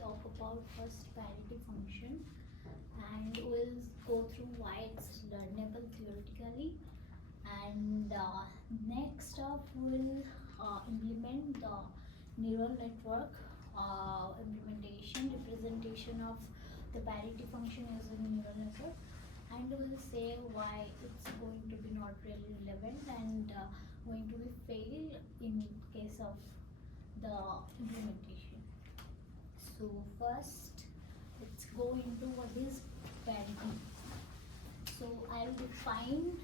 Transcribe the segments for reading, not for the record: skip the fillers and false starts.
talk about first parity function, and we'll go through why it's learnable theoretically, and next up we'll implement the neural network implementation representation of the parity function using neural network, and we'll say why it's going to be not really relevant and going to be fail in case of the implementation. So first, let's go into what is parity. So I'll define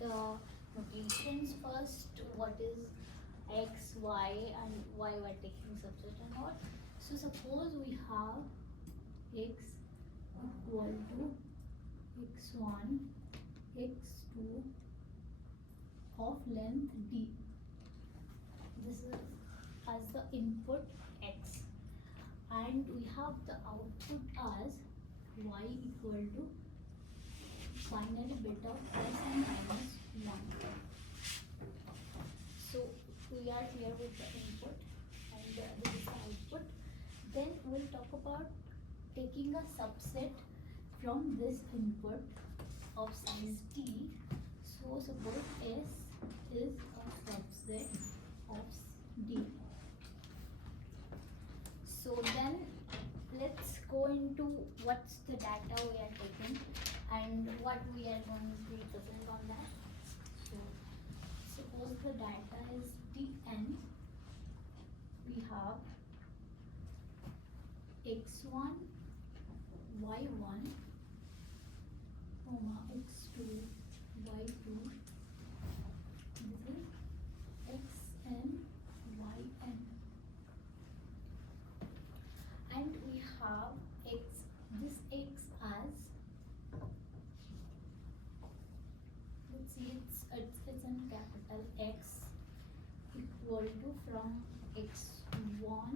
the notations first. What is x, y, and why we're taking subset and all. So suppose we have x equal to x1, x2 of length d. This is as the input x, and we have the output as y equal to binary bit of plus and minus 1. So we are here with the input and this is the output. Then we'll talk about taking a subset from this input of size d. So suppose S is a subset of d. So then let's go into what's the data we are taking and what we are going to represent on that. So suppose the data is dn. We have x1, y1, comma x2, y2. This is xn, yn. And we have this x as, let's see, it's in capital X equal to from x1,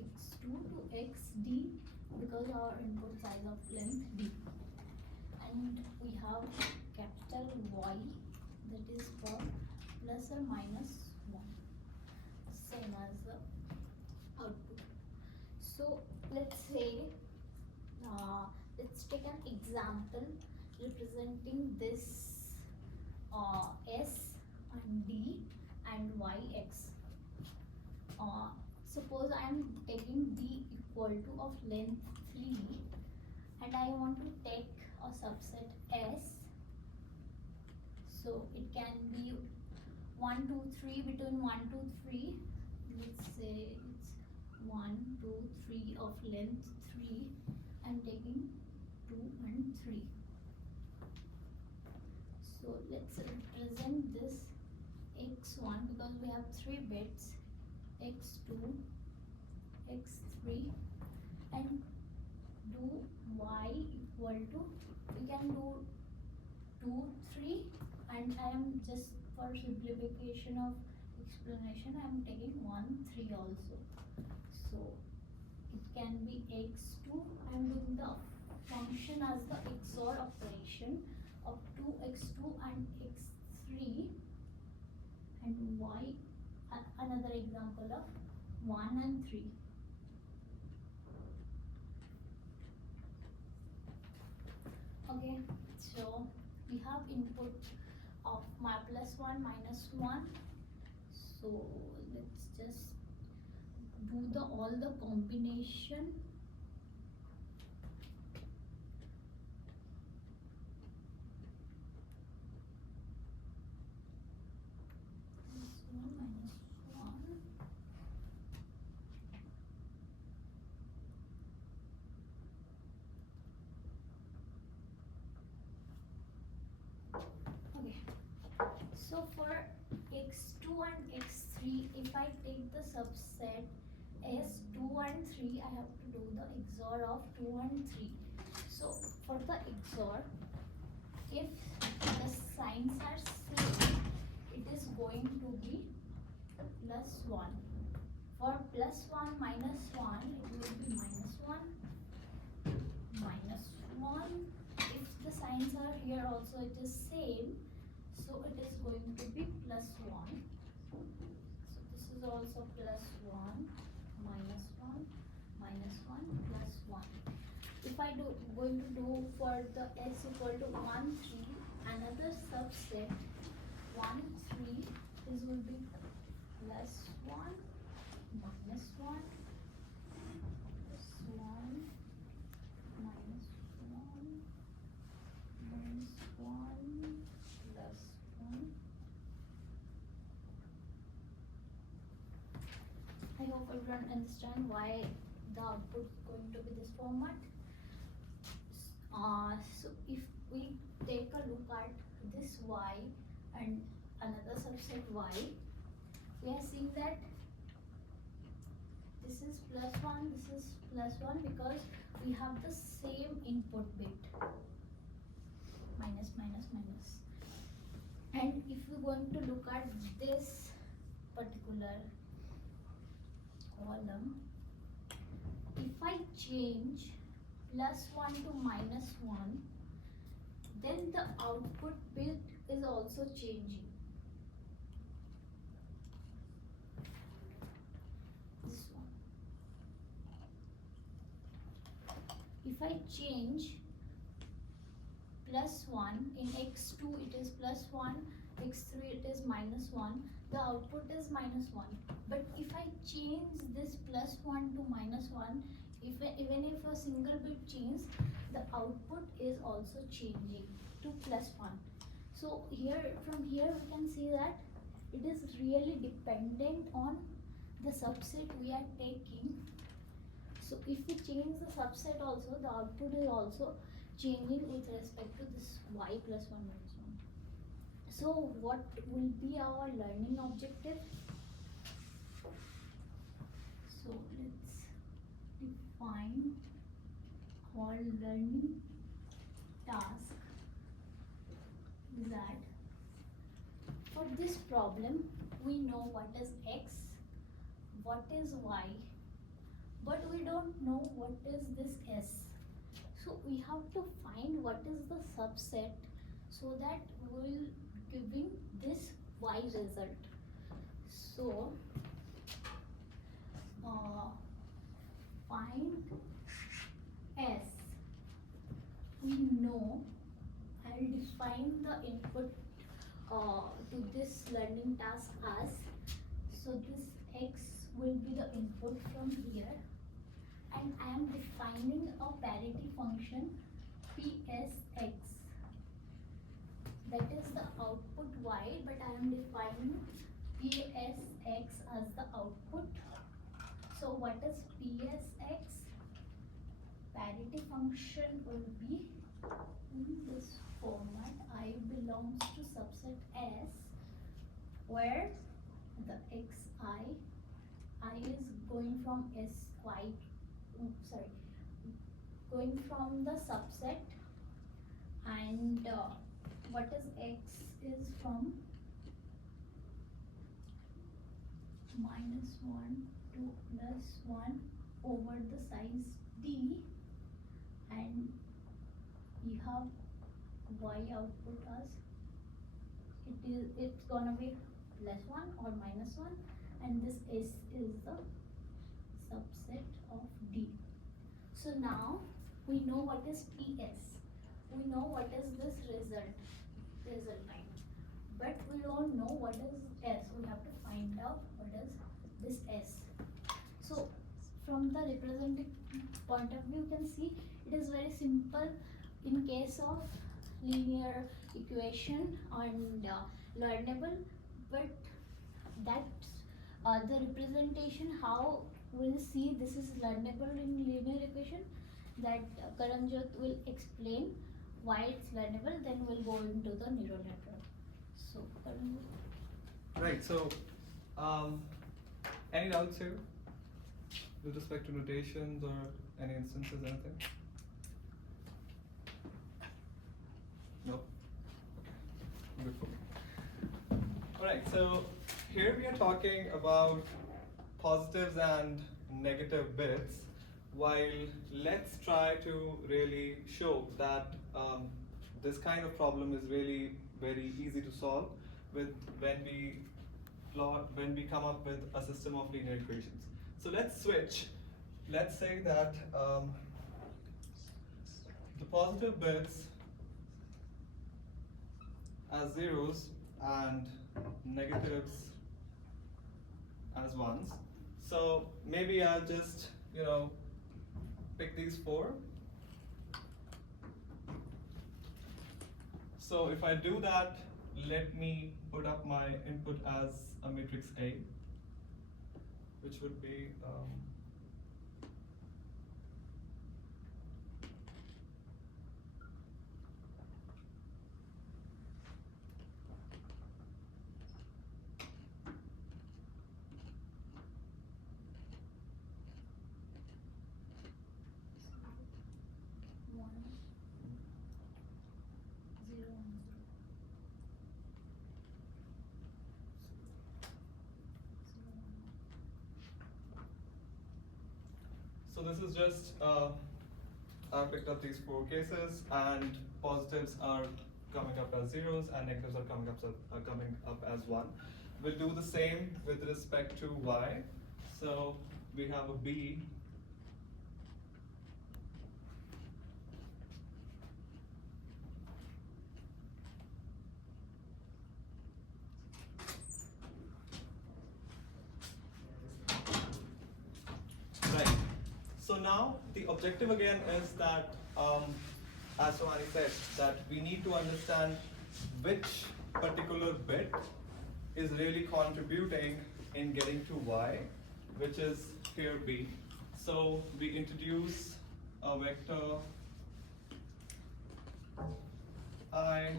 x2 to xd, because our input size of length d. And we have capital Y, that is for plus or minus 1, same as the output. So let's say, let's take an example representing this S and D and YX. Suppose I am taking D equal to of length 3 and I want to take a subset S. So it can be 1, 2, 3, between 1, 2, 3. Let's say it's 1, 2, 3 of length 3. I'm taking 2 and 3. So let's represent this x1 because we have 3 bits, x2, x3, and do y equal to, we can do 2, 3, and I am just for simplification of explanation I am taking 1, 3 also. So it can be x2, I am doing the function as the XOR operation of 2x2 and x3, and y, another example of 1 and 3. Okay, so we have input of my plus 1 minus 1. So let's just do all the combination. So for x2 and x3, if I take the subset s2 and 3, I have to do the XOR of 2 and 3. So for the XOR, if the signs are same, it is going to be plus 1. For plus 1 minus 1, it will be minus 1, minus 1. If the signs are here also, it is same. So it is going to be plus 1. So this is also plus 1, minus 1, if I do going to do for the s equal to 1 3, another subset 1 3 is will be plus 1 minus 1 plus 1 minus 1 minus 1 plus 1. I hope everyone understand why the output is going to be this format. So if we take a look at this y and another subset y, we are seeing that this is plus 1, this is plus 1 because we have the same input bit, minus minus minus. And if we're going to look at this particular column, if I change plus 1 to minus 1, then the output bit is also changing. This one. If I change plus 1, in x2 it is plus 1, x3 it is minus 1, the output is minus 1. But if I change this plus 1 to minus 1, even if a single bit changes, the output is also changing to plus 1. So from here we can see that it is really dependent on the subset we are taking. So if we change the subset also, the output is also changing with respect to this y plus 1 minus 1. So what will be our learning objective? So let's define our learning task is that for this problem we know what is x, what is y, but we don't know what is this s. So we have to find what is the subset so that we will giving this y result. So find s. We know I'll define the input to this learning task as, so this x will be the input from here, and I am defining a parity function psx, that is the output y, but I am defining psx as the output. So what is psx? Parity function will be in this format. I belongs to subset S, where the xi, I is going from going from the subset, and what is x is from minus 1 to plus 1 over the size d, and you have y output as it's gonna be plus 1 or minus 1, and this s is the subset of d. So now we know what is ps, we know what is this result time, but we don't know what is s. We have to find out what is this s. So from the representative point of view, you can see it is very simple in case of linear equation and learnable, but that's the representation how we'll see this is learnable in linear equation, that Karanjot will explain why it's learnable, then we'll go into the neural network. So Karanjot. Right, so any doubts here with respect to notations or any instances, anything? No? Okay, good for me. Alright, so here we are talking about positives and negative bits, while let's try to really show that this kind of problem is really very easy to solve with when we come up with a system of linear equations. So let's switch. Let's say that the positive bits as zeros and negatives as ones. So maybe I'll just, pick these four. So if I do that, let me put up my input as a matrix A, which would be One, 0, 1, 0. So this is just, I picked up these four cases, and positives are coming up as zeros and negatives are coming up as one. We'll do the same with respect to y. So we have a b right. So now the objective again is that, as Somani said, that we need to understand which particular bit is really contributing in getting to y, which is here b. So we introduce a vector I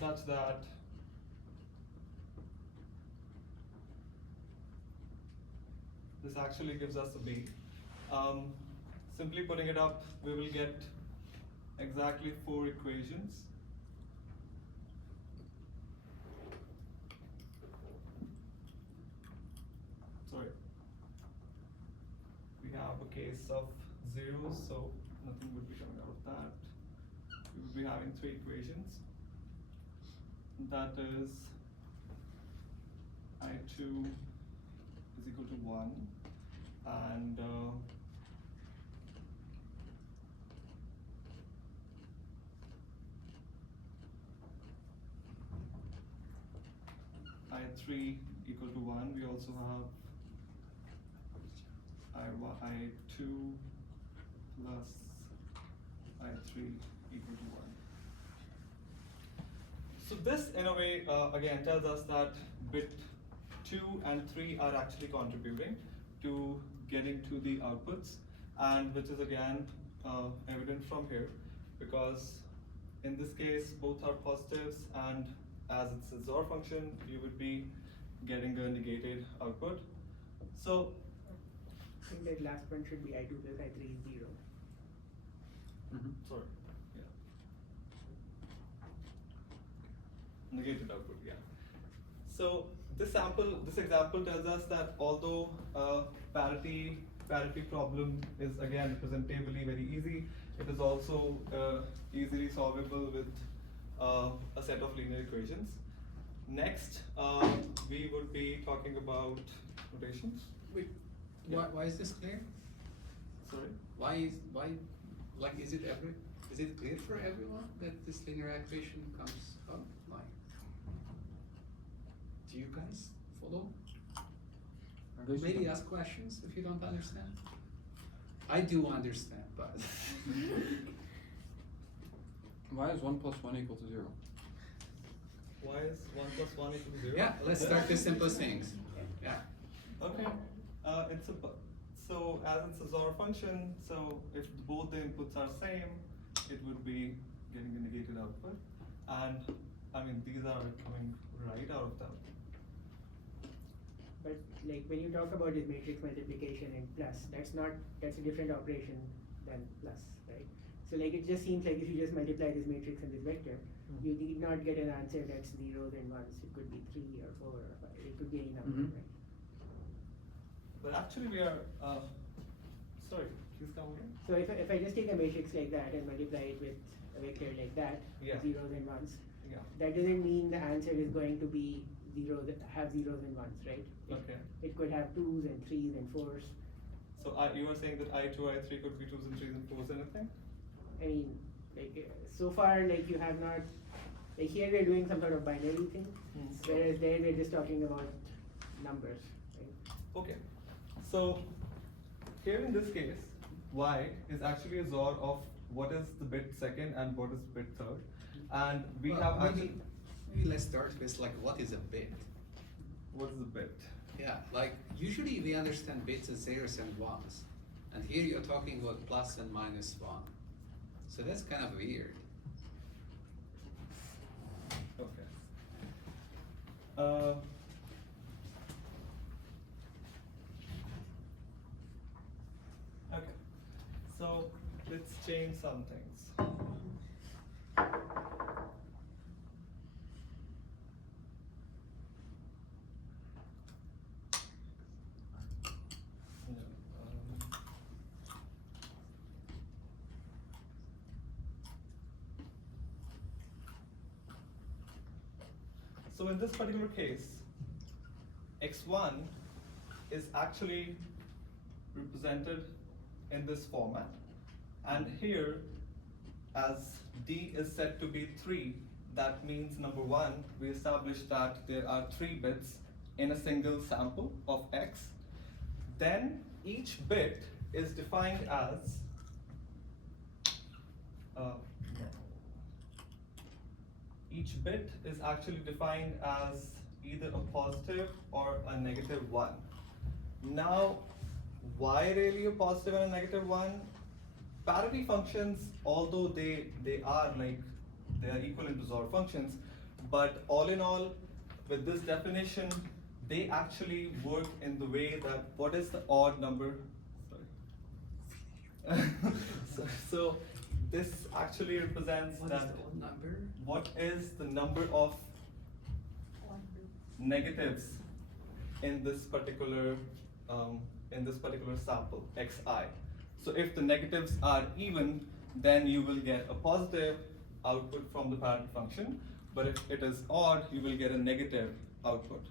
such that this actually gives us a b. Simply putting it up, we will get exactly four equations. Sorry. We have a case of zeros, so nothing would be coming out of that. We would be having three equations. That is I2 is equal to 1, and I3 equal to 1. We also have I2 plus I3 equal to 1. So this, in a way, again tells us that bit 2 and 3 are actually contributing to getting to the outputs, and which is again evident from here, because in this case both are positives, and as it's a XOR function, you would be getting a negated output. So I think that last one should be I2 plus I3 is 0. sorry, yeah, negated output, yeah. So this example tells us that although parity problem is again representably very easy, it is also easily solvable with a set of linear equations. Next, we would be talking about notations. Wait, Yeah. why is this clear? Sorry. Is it clear for everyone that this linear equation comes up? Like, do you guys follow? Maybe ask questions if you don't understand. I do understand, but Why is 1 plus 1 equal to 0? Why is 1 plus 1 equal to 0? yeah, let's start the simplest things. Yeah. Okay. So as it's a XOR function, so if both the inputs are same, it would be getting a negated output, and I mean these are coming right out of them. But like when you talk about this matrix multiplication and plus, that's a different operation than plus, right? So like it just seems like if you just multiply this matrix and this vector, you need not get an answer that's zeros and ones. It could be 3 or 4 or 5. It could be any number, right? But actually we are, sorry, please come again. So if I just take a matrix like that and multiply it with a vector like that, Yeah. zeros and ones, Yeah. that doesn't mean the answer is going to be have zeros and ones, right? Okay. It could have 2s and 3s and 4s. So you were saying that I2, I3 could be 2s and 3s and 4s, anything? I mean, so far, you have not, here we're doing some sort of binary thing, whereas there we're just talking about numbers, right? Okay. So here in this case, y is actually a XOR of what is the bit second and what is bit third, and we Well, have maybe, actually maybe let's start with what is a bit? what is the bit? Yeah, usually we understand bits as zeros and ones, and here you're talking about plus and minus one. So that's kind of weird. Okay. Okay. So let's change some things. Yeah, So in this particular case, x1 is actually represented in this format, and here, as d is set to be 3, that means number 1, we established that there are 3 bits in a single sample of x. Then each bit is defined as each bit is actually defined as either a positive or a negative 1. Now, why really a positive and a negative 1? Parity functions, although they are equivalent to XOR functions, but all in all, with this definition, they actually work in the way that what is the odd number? Sorry. so this actually represents What that is the odd number? what is the number of negatives in this particular sample xi. So if the negatives are even, then you will get a positive output from the parity function, but if it is odd, you will get a negative output.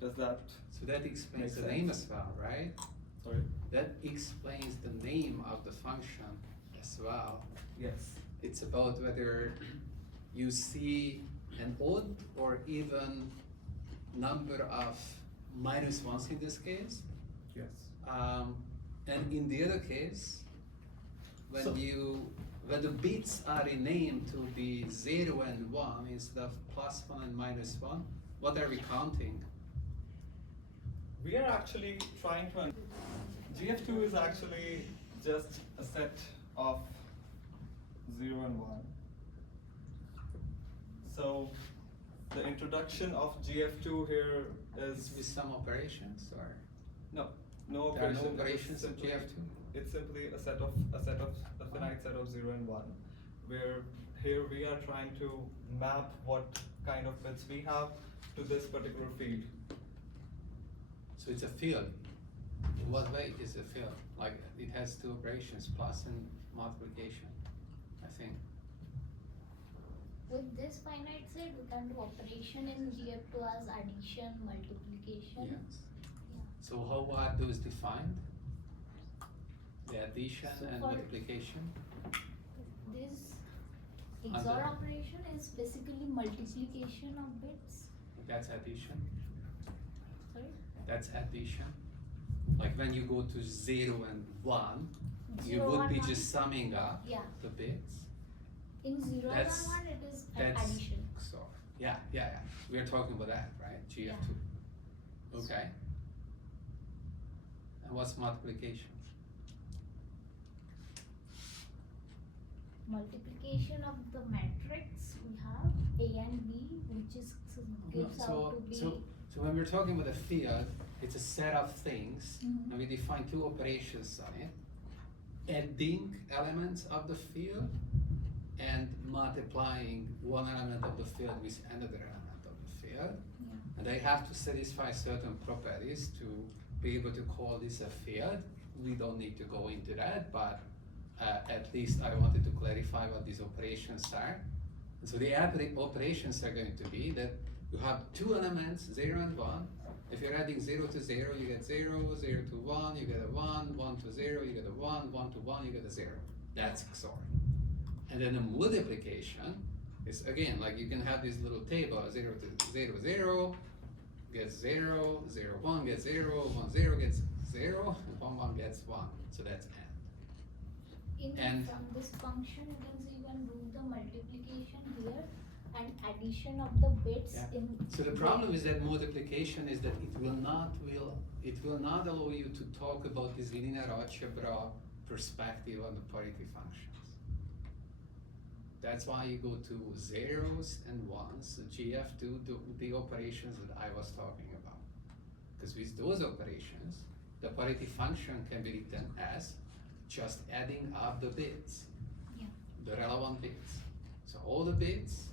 Does that So that explains make the name sense? as well, right? Sorry? That explains the name of the function as well. Yes. It's about whether you see an odd or even number of minus ones in this case. Yes. And in the other case, when So- when the bits are renamed to be 0 and 1 instead of +1 and -1, what are we counting? We are actually trying to. GF2 is actually just a set of 0 and 1. So the introduction of GF2 here Is is with some operations or? no There are operation. no It's operations in simply- GF2? It's simply a finite set of 0 and 1, where here we are trying to map what kind of bits we have to this particular field. So it's a field. In what way is a field? Like it has two operations, plus and multiplication, I think. With this finite set, we can do operation in GF2 as addition, multiplication. Yes. Yeah. So how are those defined? The addition So and for- multiplication? This And XOR the- operation is basically multiplication of bits. That's addition. Sorry? That's addition. Like when you go to 0 and 1, you 0 would and be 1. just summing up Yeah. the bits. In 0 and That's- 1, it is That's addition. So yeah. We're talking about that, right? GF2. Okay. And what's multiplication? Multiplication of the matrix we have A and B, which is gives out to be. So when we're talking about a field, it's a set of things, Mhm. and we define two operations on it: adding elements of the field and multiplying one element of the field with another element of the field. Yeah. And they have to satisfy certain properties to be able to call this a field. We don't need to go into that, but at least I wanted to clarify what these operations are. So the operations are going to be that you have two elements, 0 and 1. If you're adding 0 to 0, you get 0, 0 to 1, you get a 1, 1 to 0, you get a 1, 1 to 1, you get a 0. That's XOR. And then the multiplication is, again, like you can have this little table, 0 to 0, 0, gets 0, 0, 1 gets 0, 1, 0 gets 0, and 1, 1 gets 1. So that's AND. And From this function, you can do the multiplication here and addition of the bits Yeah. in. So the problem is that multiplication is that it will not allow you to talk about this linear algebra perspective on the parity functions. That's why you go to zeros and ones, the GF2, the operations that I was talking about. Because with those operations, the parity function can be written as just adding up the bits, Yeah. the relevant bits. So all the bits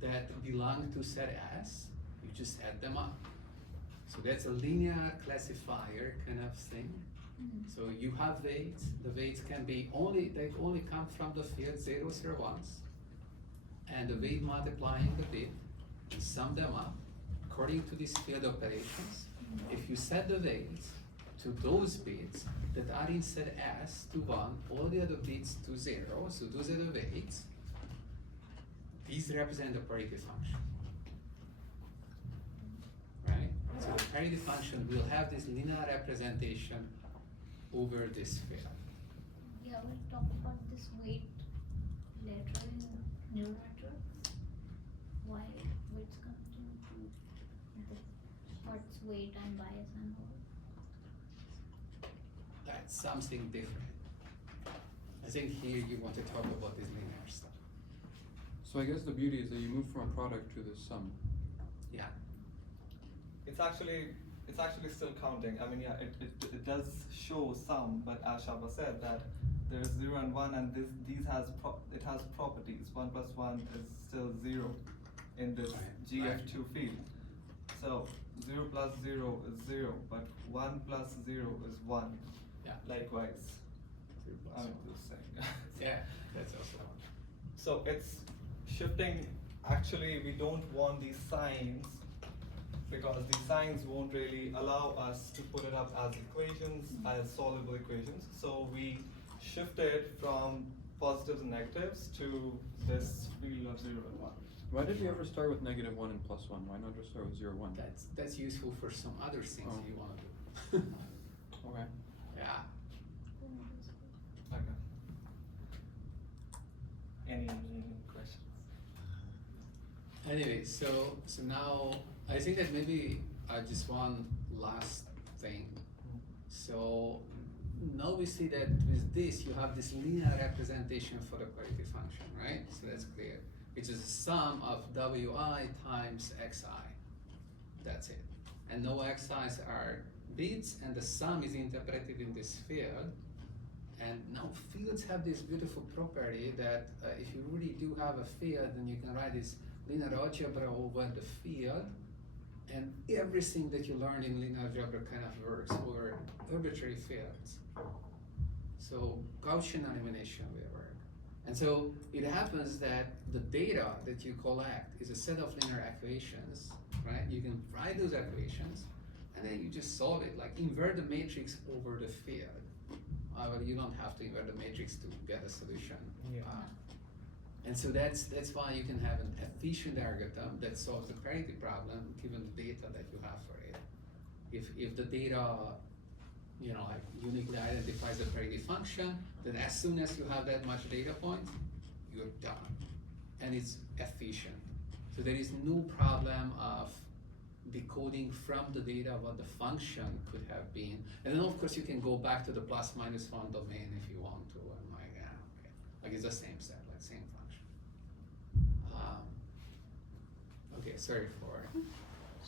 that belong to set S, you just add them up. So that's a linear classifier kind of thing. So you have weights, the weights can be they only come from the field zeros or ones, and the weight multiplying the bit, you sum them up according to these field operations. If you set the weights to those bits that are in set S to 1, all the other bits to 0, so those are the weights, these represent the parity function. Right? So the parity function will have this linear representation over this field. Yeah, we'll talk about this weight later in numerator. Why weights come into the what's weight and bias and all. That's something different. I think here you want to talk about this linear stuff. So I guess the beauty is that you move from a product to the sum. Yeah. It's actually still counting. I mean, yeah, it does show some, but as Shaba said, that there's 0 and 1, and it has properties. 1 plus 1 is still 0 in this GF2 field. So 0 plus 0 is 0, but 1 plus 0 is 1. Yeah. Likewise. 3 plus I'm 1. just saying. Yeah, that's also one. So it's shifting. Actually, we don't want these signs, because these signs won't really allow us to put it up as equations, as solvable equations. So we shifted from positives and negatives to this field of 0 and 1. Why did we ever start with -1 and +1? Why not just start with 0, 1? That's useful for some other things Oh. you want to do. Okay. Yeah. Okay. Any questions? Anyway, so now I think that maybe just one last thing. So now we see that with this you have this linear representation for the parity function, right? So that's clear. Which is the sum of wi times xi. That's it. And no xi's are bits, and the sum is interpreted in this field. And now fields have this beautiful property that if you really do have a field, then you can write this linear algebra over the field, and everything that you learn in linear algebra kind of works over arbitrary fields. So Gaussian elimination will work. And so it happens that the data that you collect is a set of linear equations, right? You can write those equations, and then you just solve it, like invert the matrix over the field. However, you don't have to invert the matrix to get a solution. Yeah. And so that's why you can have an efficient algorithm that solves the parity problem given the data that you have for it. If the data, like uniquely identifies the parity function, then as soon as you have that much data points, you're done. And it's efficient. So there is no problem of decoding from the data what the function could have been. And then of course you can go back to the ±1 domain if you want to, and okay. Like it's the same set, like same function. Okay, sorry for a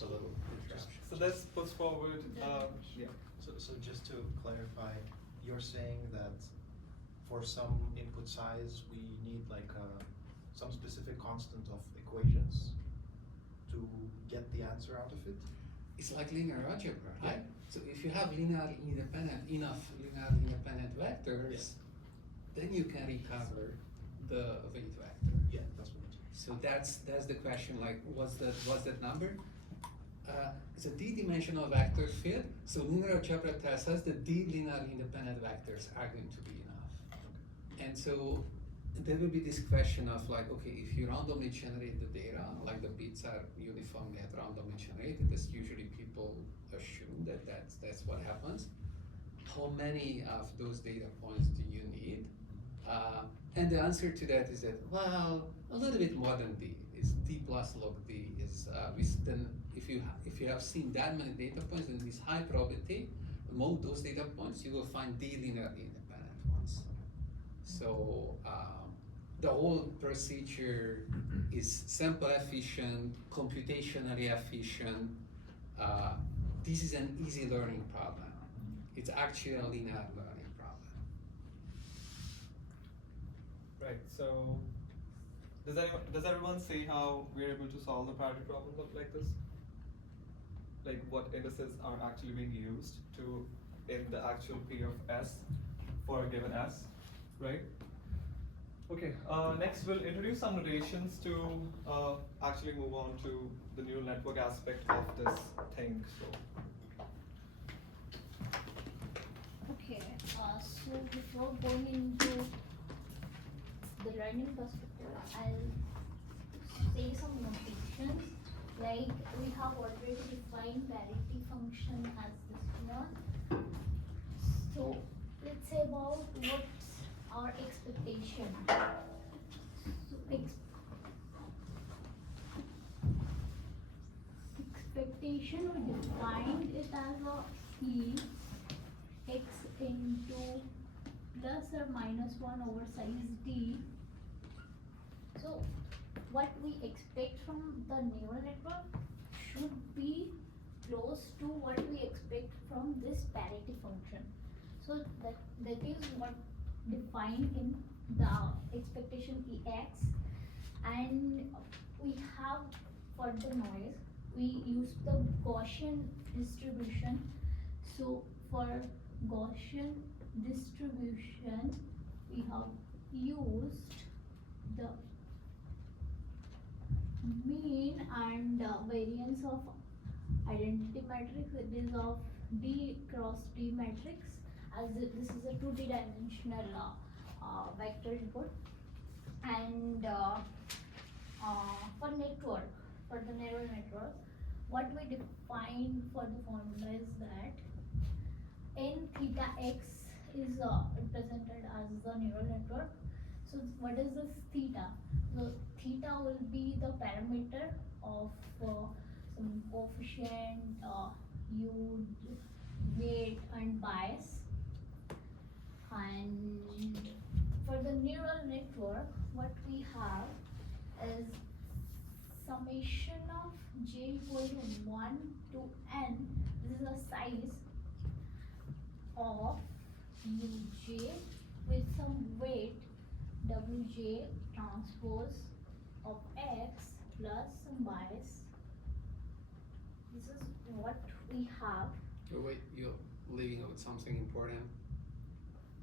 little interruption. So let's push forward. Yeah. So just to clarify, you're saying that for some input size, we need like some specific constant of equations to get the answer out of it? It's like linear algebra, right? So if you have enough linear independent vectors, then you can recover the weight vector. Yeah, that's what it is. So that's the question, like what's that number? It's a d-dimensional vector field, so linear algebra tells us that d linearly independent vectors are going to be enough. And so there will be this question of like, okay, if you randomly generate the data, like the bits are uniformly and randomly generated, as usually people assume that that's what happens. How many of those data points do you need? And the answer to that is that, well, a little bit more than d. Is d plus log d is then if you have seen that many data points, then this high probability among those data points you will find d linearly independent ones. So the whole procedure is sample efficient, computationally efficient. This is an easy learning problem. It's actually a linear learning problem. Right. So, does everyone see how we're able to solve the priority problem like this? Like what indices are actually being used to in the actual P of S for a given S, right? Okay. Next, we'll introduce some notations to actually move on to the neural network aspect of this thing. So. Okay, so before going into the learning perspective, I'll say some notations. Like we have already defined parity function as this one. So let's say about what's our expectation. So expectation, we defined it as a E x into plus or minus 1 over size d. So what we expect from the neural network should be close to what we expect from this parity function. So that is what defined in the expectation Ex, and we have for the noise we use the Gaussian distribution. So for Gaussian distribution we have used the mean and variance of identity matrix. It is of D cross D matrix, as this is a 2D dimensional vector input. And for network, for the neural network, what we define for the formula is that n theta x is represented as the neural network. So what is this theta? So theta will be the parameter of some coefficient, u, weight and bias. And for the neural network, what we have is summation of j equal to 1 to n. This is the size of uj with some weight wj transpose of x plus some bias. This is what we have. Oh, wait, you're leaving out something important.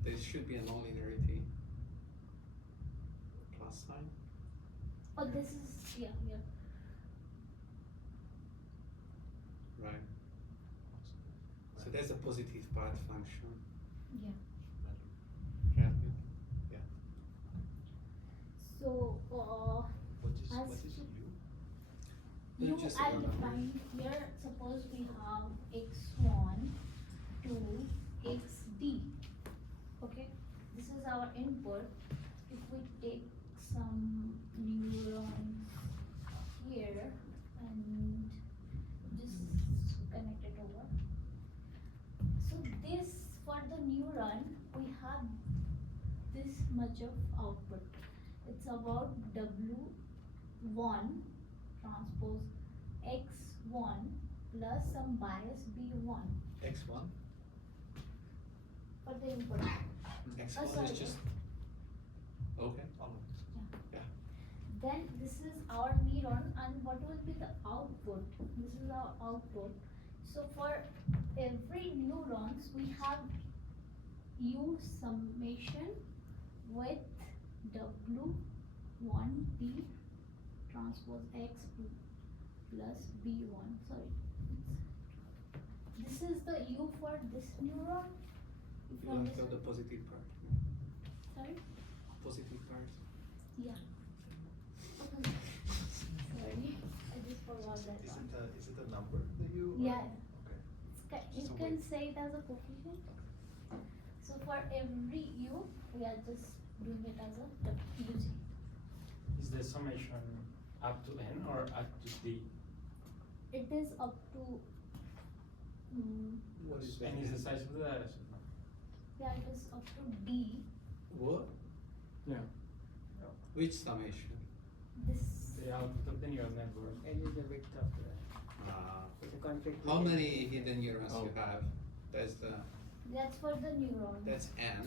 There should be a nonlinearity plus sign. Oh, this is, yeah. Right. So that's a positive part function. Yeah. Yeah. Yeah. So, What is as U? you Just are remember. defined here, suppose we have x1 to xd. Okay, this is our input. If we take some neurons here and just connect it over. So this, for the neuron, we have this much of output. It's about W1 transpose X1 plus some bias B1 X1. for the input. X1 sorry. is just okay. Then this is our neuron, and what will be the output? This is our output. So for every neurons we have U summation with W1P transpose X plus B1. Sorry, this is the U for this neuron. You From don't this have the one. positive part. Sorry. Positive part. Yeah. Sorry, I just forgot that Is one. it a number that you? Yeah. Okay. You Just a can weight. say it as a coefficient. So for every U, we are just doing it as a UG. Is the summation up to n or up to d? It is up to. What is that? N is the size of the data set. Yeah, it is up to D. What? Yeah. Which summation? This. The output of the neural network. N is the width of the, Uh, it's a conflict. how with- many hidden neurons you Oh. have? That's That's for the neuron. that's n.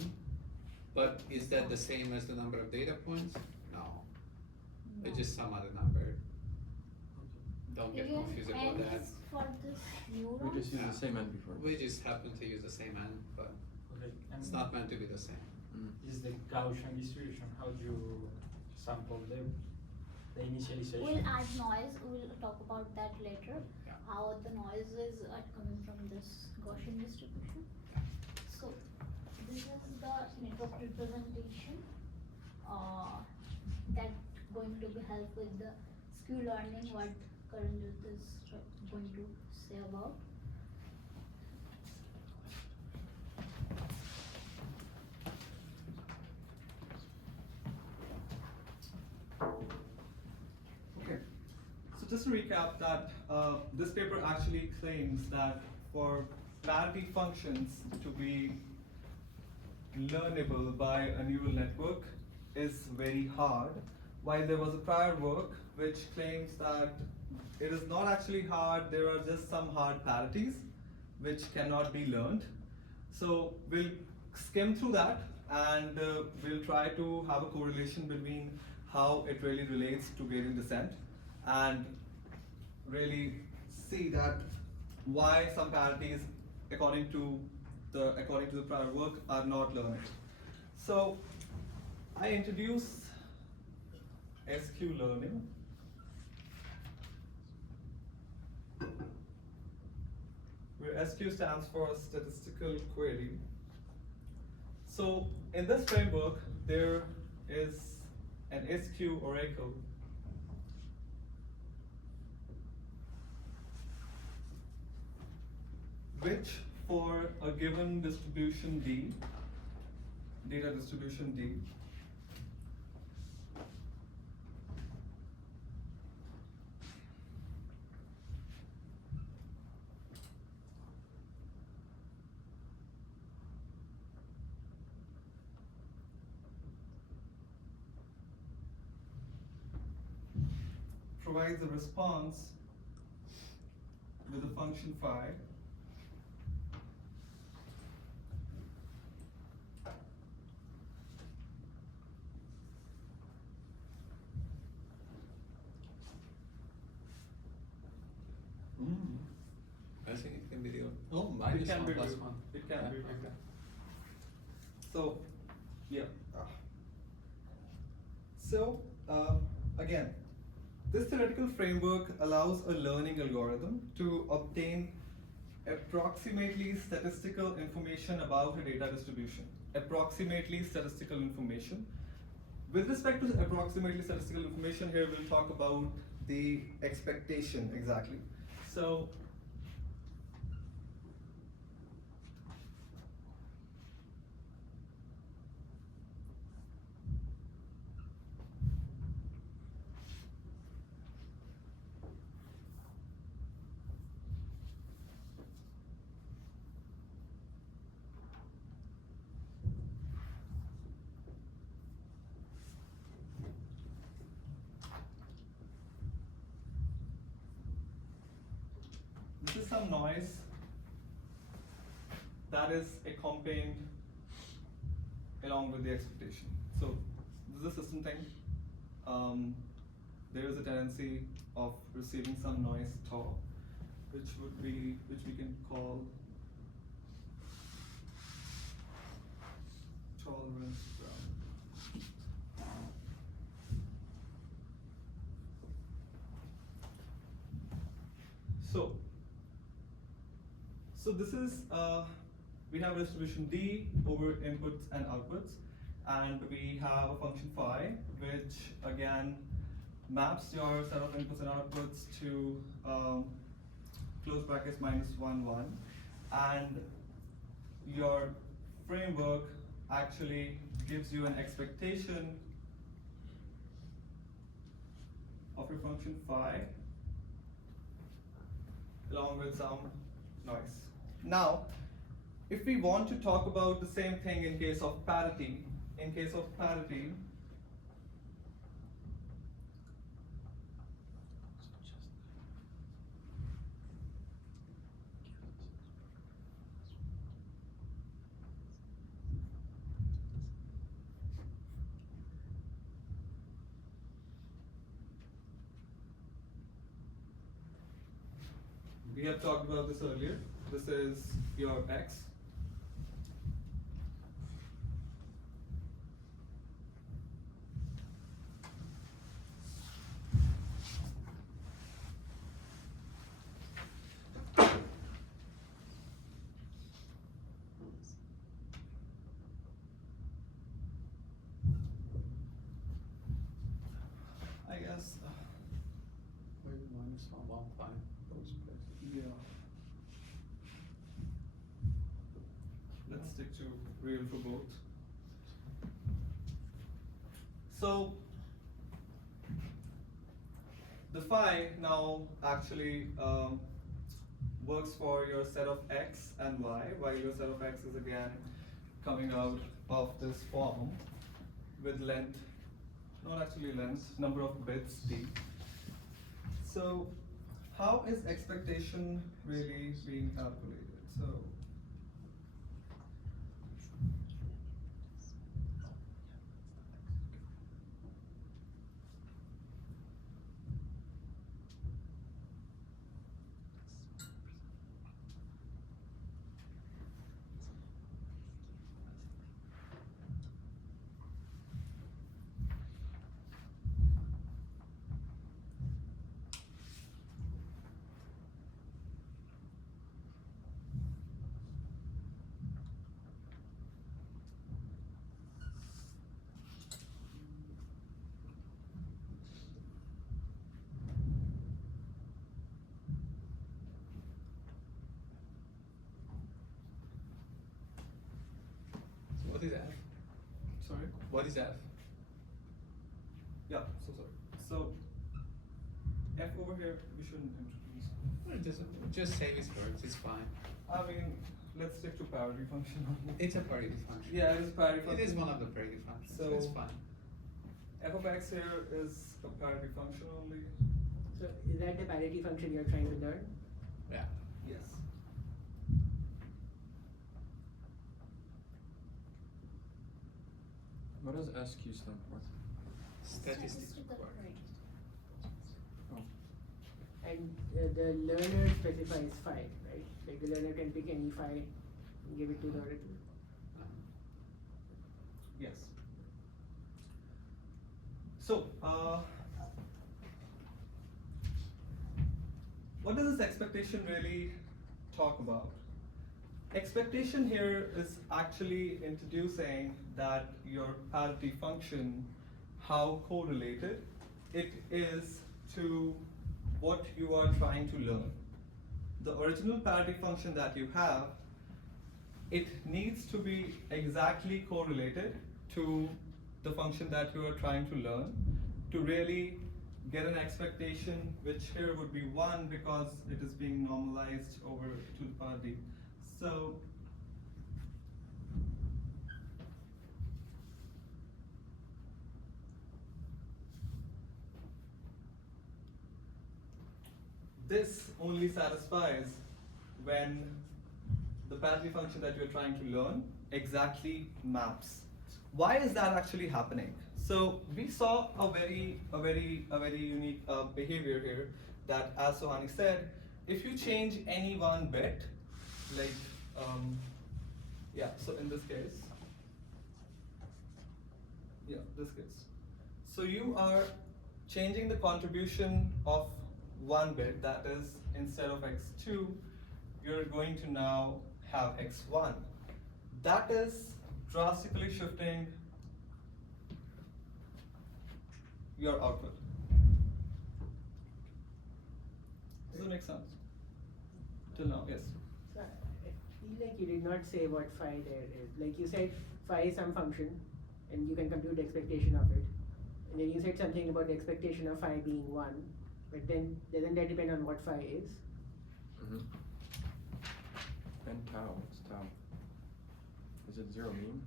But is that the same as the number of data points? No. No. It's just some other number. Don't get Even confused about N that. is for this neuron. We just use Yeah. the same end before. We just happen to use the same n, but Okay. And it's not meant to be the same. Mm. is the Gaussian distribution. How do you sample the initialization? We'll add noise. We'll talk about that later. Yeah. How the noises are coming from this Gaussian distribution. So this is the network representation that going to be help with the skew learning. What Karanjit is going to say about. Okay, so just to recap that this paper actually claims that for parity functions to be learnable by a neural network is very hard, while there was a prior work which claims that it is not actually hard, there are just some hard parities which cannot be learned. So we'll skim through that and we'll try to have a correlation between how it really relates to gradient descent and really see that why some parities according to the prior work are not learned. So I introduce SQ learning. Where SQ stands for statistical query. So in this framework, there is an SQ oracle which for a given distribution D, data distribution D, provides a response with a function phi Mm. I think it can be real. Oh, It minus can one be plus real. one. It can Yeah, be real. okay. So, yeah. So, again, this theoretical framework allows a learning algorithm to obtain approximately statistical information about a data distribution. Approximately statistical information. With respect to approximately statistical information, here we'll talk about the expectation exactly. So, this is some noise that is accompanied along with the expectation. So this is a system thing. There is a tendency of receiving some noise tau, which we can call tolerance parameter. So this is, we have a distribution D over inputs and outputs, and we have a function phi, which again maps your set of inputs and outputs to close brackets -1, 1, and your framework actually gives you an expectation of your function phi along with some noise. Now, if we want to talk about the same thing in case of parity, we have talked about this earlier. This is your x. I guess, With -1, 5, those places. yeah. Let's stick to real for both. So the phi now actually works for your set of x and y, while your set of x is again coming out of this form with length, not actually length, number of bits d. So how is expectation really being calculated? So So what is F? sorry. What is F? Yeah, so sorry. So f over here we shouldn't introduce. Well, just say these words, it's fine. I mean, let's stick to parity function only. It's a parity function. Yeah, it is parity It function. is one of the parity functions, So- it's fine. F of x here is a parity function only. So is that the parity function you're trying to learn? Yeah. Yes. What does SQ stand for? Statistical query. Oh, And the learner specifies phi, right? Like the learner can pick any phi and give it to the oracle. Yes. So, what does this expectation really talk about? Expectation here is actually introducing that your parity function, how correlated it is to what you are trying to learn. The original parity function that you have, it needs to be exactly correlated to the function that you are trying to learn to really get an expectation, which here would be 1 because it is being normalized over to the power d. So this only satisfies when the parity function that you're trying to learn exactly maps. Why is that actually happening? So we saw a very unique behavior here that, as Sohani said, if you change any one bit, like yeah, so in this case, yeah, this case. So you are changing the contribution of one bit, that is, instead of x2, you're going to now have x1. That is drastically shifting your output. Does that make sense? Till now, yes. So I feel like you did not say what phi there is. Like you said phi is some function and you can compute the expectation of it. And then you said something about the expectation of phi being 1. But then doesn't that depend on what phi is? Mm-hmm. And tau, what's tau? Is it zero mean?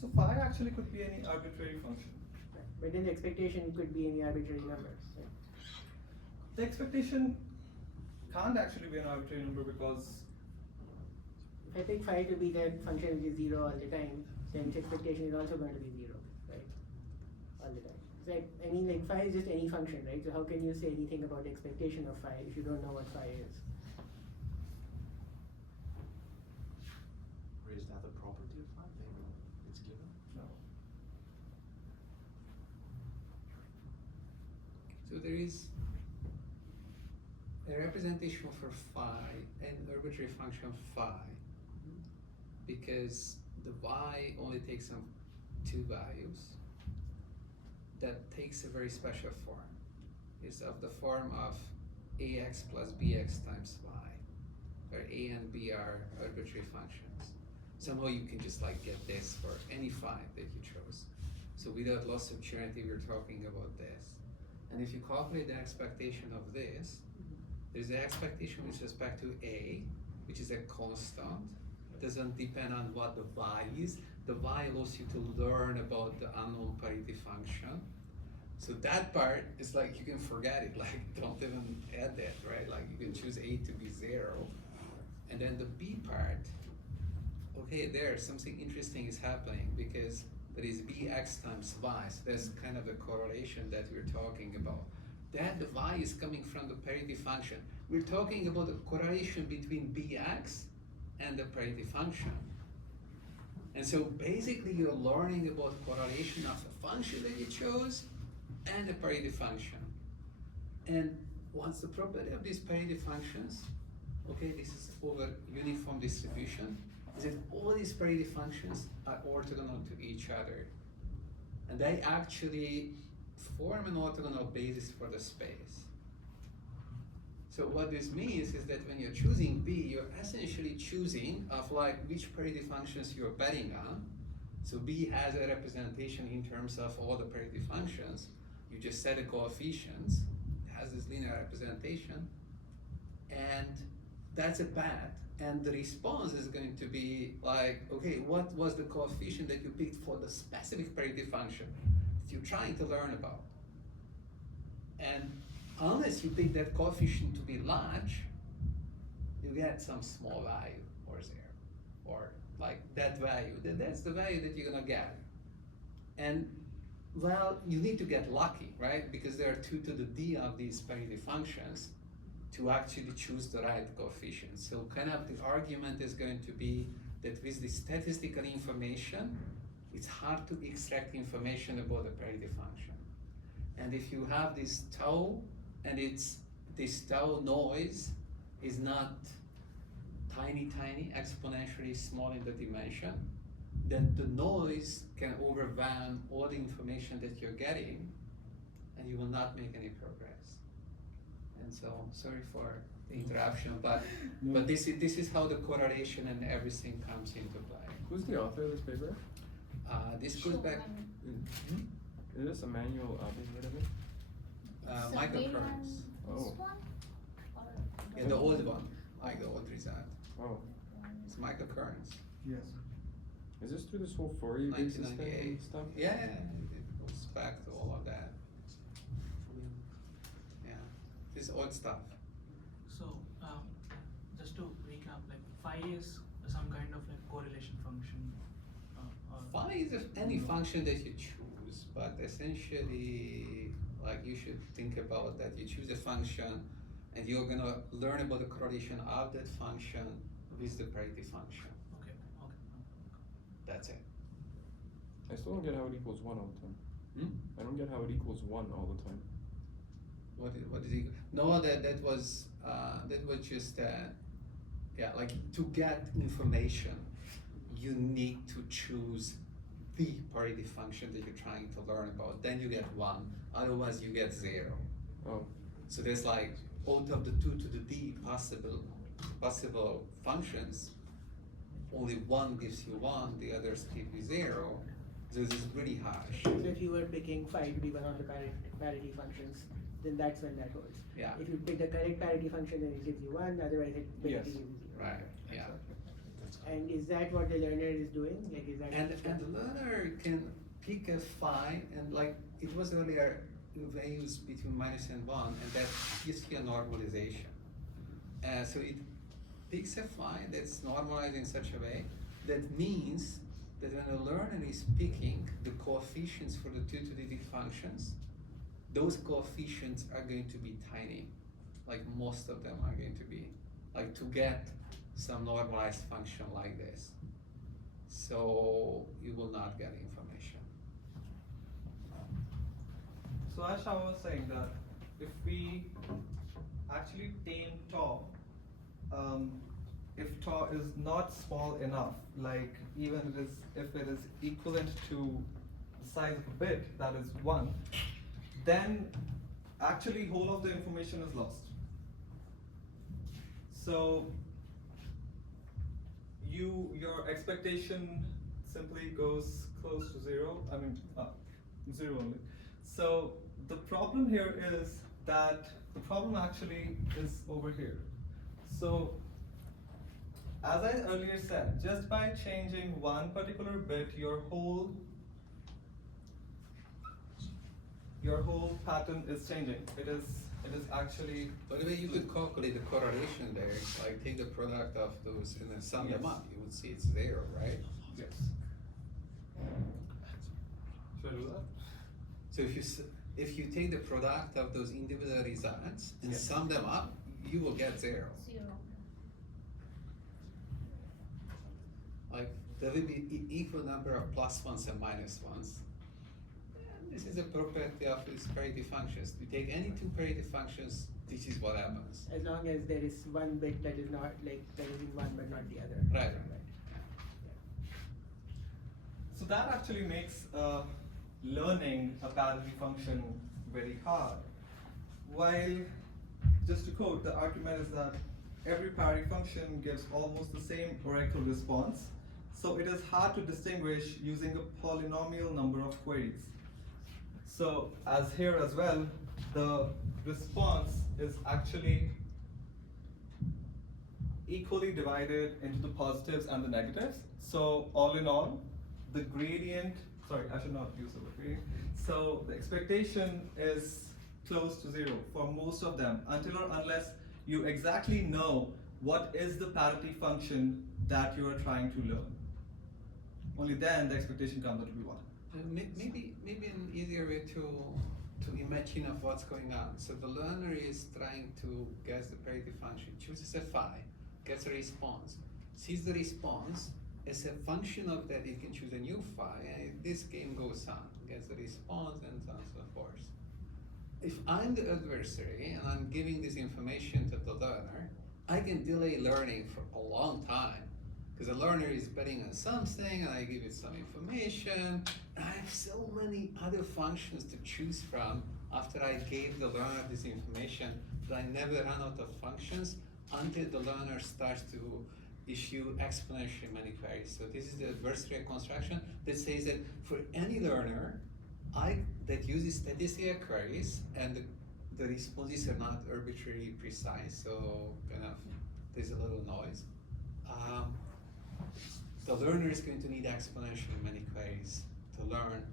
So phi actually could be any arbitrary function. But then the expectation could be any arbitrary number. Right? The expectation can't actually be an arbitrary number because If I take phi to be that function which is 0 all the time, then its expectation is also going to be 0, right? All the time. So I mean like phi is just any function, right? So how can you say anything about the expectation of phi if you don't know what phi is? Or is that a property of phi? Maybe it's given? no. So there is a representation for phi, an arbitrary function phi, because the y only takes some two values that takes a very special form. It's of the form of ax plus bx times y, where a and b are arbitrary functions. Somehow you can just like get this for any phi that you chose. So without loss of trinity, we're talking about this. And if you calculate the expectation of this, there's the expectation with respect to a, which is a constant. It doesn't depend on what the y is. The y allows you to learn about the unknown parity function. So that part is like, you can forget it, like don't even add that, right? Like you can choose a to be 0. And then the b part, okay, there something interesting is happening because there is bx times y, so that's kind of the correlation that we're talking about. That the y is coming from the parity function. We're talking about the correlation between bx and the parity function. And so basically you're learning about correlation of the function that you chose and the parity function. And what's the property of these parity functions? Okay, this is over uniform distribution, is that all these parity functions are orthogonal to each other. And they actually form an orthogonal basis for the space. So what this means is that when you're choosing B, you're essentially choosing of like which parity functions you're betting on. So B has a representation in terms of all the parity functions. You just set the coefficients, it has this linear representation, and that's a bet. And the response is going to be like, okay, what was the coefficient that you picked for the specific parity function that you're trying to learn about? And unless you pick that coefficient to be large, you get some small value or 0, or like that value. Then that's the value that you're gonna get. And well, you need to get lucky, right? Because there are 2 to the d of these parity functions to actually choose the right coefficient. So kind of the argument is going to be that with the statistical information, it's hard to extract information about the parity function. And if you have this tau, and this tau noise is not tiny, exponentially small in the dimension, then the noise can overwhelm all the information that you're getting, and you will not make any progress. And so, sorry for the interruption, but this is how the correlation and everything comes into play. Who's the author of this paper? This goes back. Is this Emmanuel Abiy? Michael Kearns. Oh. Yeah, the old one, like the old result. Oh. It's Michael Kearns. Yes. Is this through this whole Fourier basis thing 1998 and stuff? Yeah, it goes back to all of that. Yeah, this old stuff. So, just to recap, like phi is some kind of like correlation function. Phi is any function that you choose, but essentially, like you should think about that you choose a function and you're gonna learn about the correlation of that function with the parity function. Okay. I still don't get how it equals 1 all the time. Hmm? I don't get how it equals 1 all the time. What is equal? No, that was just yeah, like to get information, you need to choose the parity function that you're trying to learn about. Then you get 1. Otherwise, you get 0. Oh, So there's like out of the 2 to the d possible functions, only one gives you 1, the others give you 0. So this is really harsh. So if you were picking phi to be one of the parity functions, then that's when that holds. Yeah. If you pick the correct parity function, then it gives you 1, otherwise it Yes. basically gives you 0. Right. Yeah. And is that what the learner is doing? Like, is that And the learner can pick a phi, and like it was earlier, values between minus and 1, and that gives you a normalization. So it picks a phi that's normalized in such a way that means that when a learner is picking the coefficients for the 2 to the d functions, those coefficients are going to be tiny. Like most of them are going to be, like to get some normalized function like this. So you will not get information. So as I was saying that if we actually tame tau, if tau is not small enough, like even if it is equivalent to the size of a bit, that is 1, then actually whole of the information is lost. So your expectation simply goes close to 0. I mean 0 only. So the problem here is that the problem actually is over here. So as I earlier said, just by changing one particular bit, your whole pattern is changing. It is actually. By the way, you could calculate the correlation there. Like take the product of those and then sum them Yes. up. You would see it's 0, right? Yes. Should I do that? So if you take the product of those individual results and Yes. sum them up, you will get 0. 0. Like there will be equal number of plus 1s and minus 1s. This is a property of these parity functions. You take any 2 parity functions, this is what happens. as long as there is one bit that is not like that is in one but not the other. Right. So that actually makes learning a parity function very hard. While, just to quote, the argument is that every parity function gives almost the same oracle response, so it is hard to distinguish using a polynomial number of queries. So as here as well, the response is actually equally divided into the positives and the negatives. So all in all, the gradient, sorry, I should not use the word gradient. So the expectation is close to 0 for most of them, until or unless you exactly know what is the parity function that you are trying to learn. Only then the expectation comes out to be 1. Maybe an easier way to imagine of what's going on. So the learner is trying to guess the parity function, chooses a phi, gets a response, sees the response. As a function of that, it can choose a new phi, and this game goes on, gets the response, and so on and so forth. If I'm the adversary and I'm giving this information to the learner, I can delay learning for a long time. Because the learner is betting on something, and I give it some information. I have so many other functions to choose from after I gave the learner this information that I never run out of functions until the learner starts to issue exponentially many queries. So this is the adversarial construction that says that for any learner that uses statistical queries and the responses are not arbitrarily precise, so kind of there's a little noise. The learner is going to need exponentially many queries to learn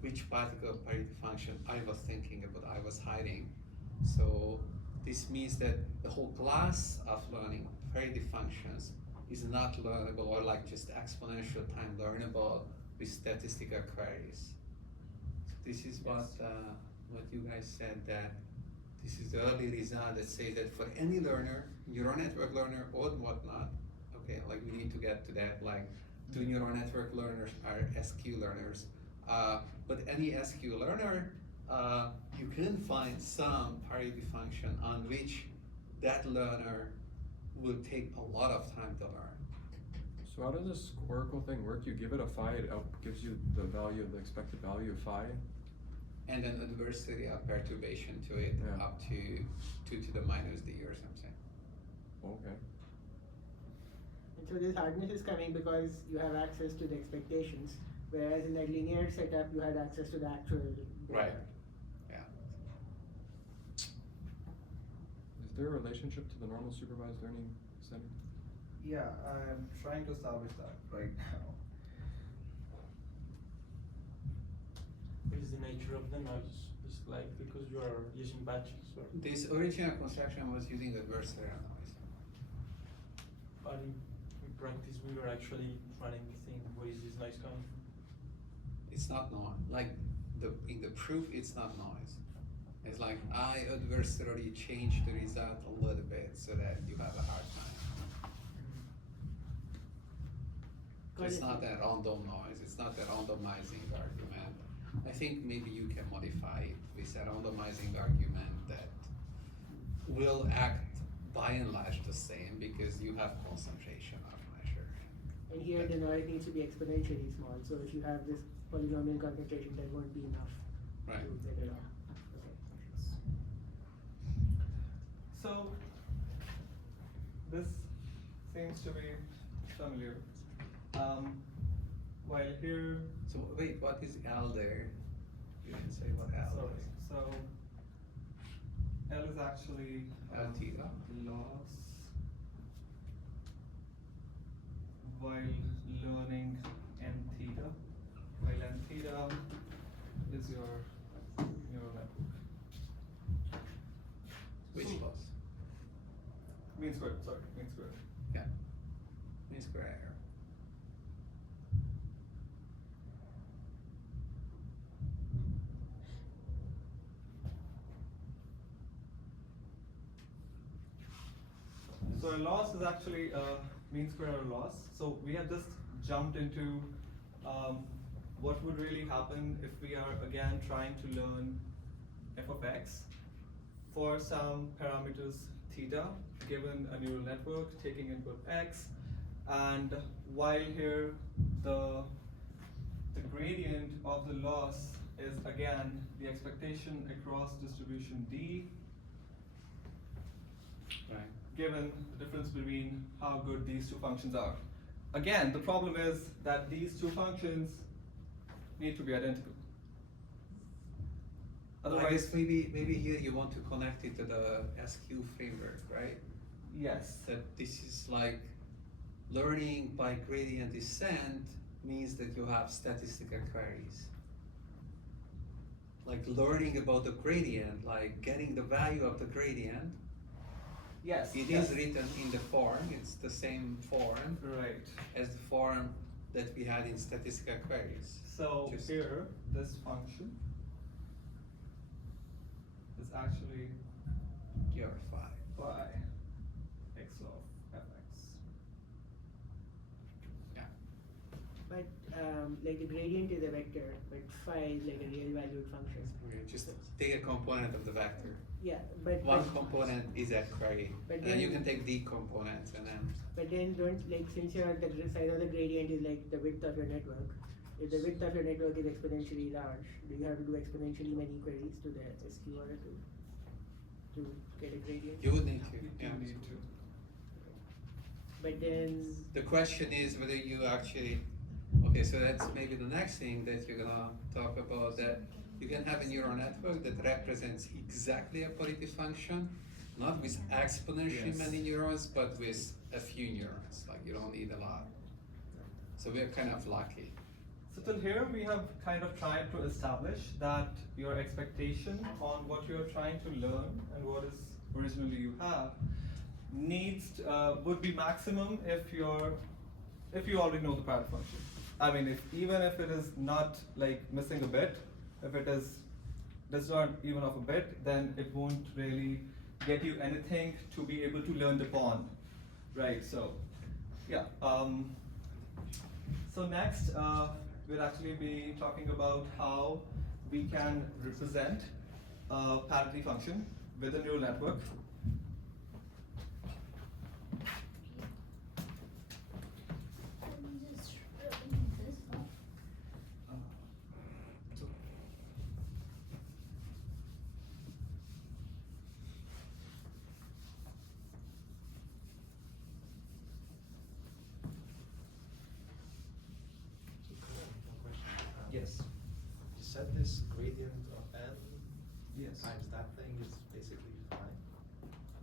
which particular parity function I was thinking about, I was hiding. So this means that the whole class of learning parity functions is not learnable or like just exponential time learnable with statistical queries. So this is what you guys said, that this is the early result that says that for any learner, neural network learner or whatnot, okay, like we need to get to that, like to neural network learners are SQ learners. But any SQ learner, you can find some parity function on which that learner will take a lot of time to learn. So how does this oracle thing work? You give it a phi, it gives you the value of the expected value of phi. And an adversary of perturbation to it, Yeah. up to 2 to the minus d or something. Okay. And so this hardness is coming because you have access to the expectations, whereas in that linear setup you had access to the actual data. Right. Yeah. Is there a relationship to the normal supervised learning setting? Yeah, I'm trying to establish that right now. What is the nature of the noise? It's like because you are using batches, or This original construction was using adversarial noise. but in practice we were actually trying to think where is this noise coming from? It's not noise. Like in the proof, it's not noise. It's like I adversarially change the result a little bit so that you have a hard time. It's not a random noise. It's not a randomizing argument. I think maybe you can modify it with a randomizing argument that will act by and large the same because you have concentration of measure. And here the noise needs to be exponentially small, so if you have this polynomial concentration, that won't be enough Right. to get it off. Okay. So this seems to be familiar. While here, So wait, what is L there? You didn't say what L sorry, is. so L is actually L theta. loss while learning n theta. While n theta is your neural network. Which So- loss? Mean squared, sorry, mean squared. Yeah. Mean square error. So a loss is actually a mean square error loss. So we have just jumped into what would really happen if we are again trying to learn f of x for some parameters theta given a neural network taking input x, and while here the gradient of the loss is again the expectation across distribution d Right. given the difference between how good these two functions are. Again, the problem is that these two functions need to be identical. I Otherwise, guess maybe here you want to connect it to the SQ framework, right? yes. That this is like learning by gradient descent means that you have statistical queries. Like learning about the gradient, like getting the value of the gradient. Yes. It yes. is written in the form, it's the same form Right. as the form that we had in statistical queries. So Just- here, this function is actually Your phi. phi x of fx. Yeah. But like the gradient is a vector, but phi is like a real valued function. Okay, just take a component of the vector. Yeah, but One component is a query, But and then you then- can take the components and then. But then don't, like, since your the size of the gradient is like the width of your network, if the width of your network is exponentially large, do you have to do exponentially many queries to the SQ order to get a gradient? You would need to, You do yeah. need to. But then, The question is whether you actually, okay, so that's maybe the next thing that you're gonna talk about, that you can have a neural network that represents exactly a parity function, not with exponentially Yes. many neurons, but with a few neurons, like you don't need a lot. So we're kind of lucky. So till here we have kind of tried to establish that your expectation on what you're trying to learn and what is originally you have needs would be maximum if you already know the parity function. I mean, even if it is not like missing a bit, if it is not even of a bit, then it won't really get you anything to be able to learn upon, right? So yeah. So next, we'll actually be talking about how we can represent a parity function with a neural network. I'm just rubbing this off. So So Karan, one question. yes, You said this gradient of n yes, times that thing is basically fine.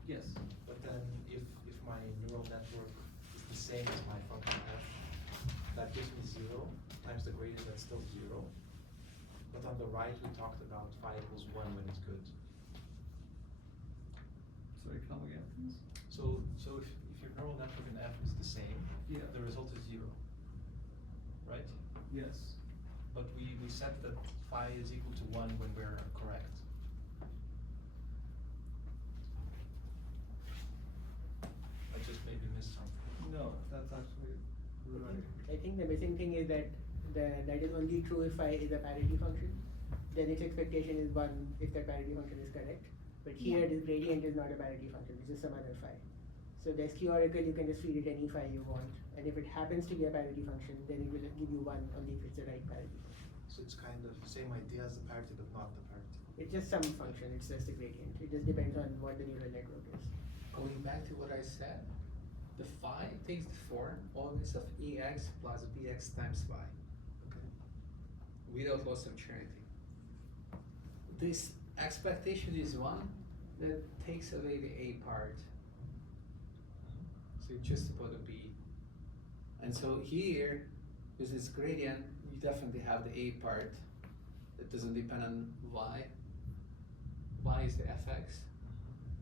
yes. But then if my neural network is the same as my function f, that gives me 0 times the gradient, that's still 0. But on the right, we talked about phi equals 1 when it's good. Sorry, come again, please. So if your neural network in f is the same, Yeah. the result is 0, right? Yes. But we said that phi is equal to 1 when we're correct. I just maybe missed something. No, that's actually right. I think the missing thing is that that is only true if phi is a parity function. Then its expectation is 1 if that parity function is correct. But here Yeah. this gradient is not a parity function, it's just some other phi. So the SQ oracle, you can just feed it any phi you want. And if it happens to be a parity function, then it will give you 1 only if it's the right parity function. So it's kind of the same idea as the parity, but not the parity. It's just some function, it's just a gradient. It just depends on what the neural network is. Going back to what I said, the phi takes the form always of ax plus bx times y, Okay. without loss of trinity. This expectation is one that takes away the a part. So it's just about the b. And so here, with this gradient, you definitely have the a part that doesn't depend on y. Y is the fx.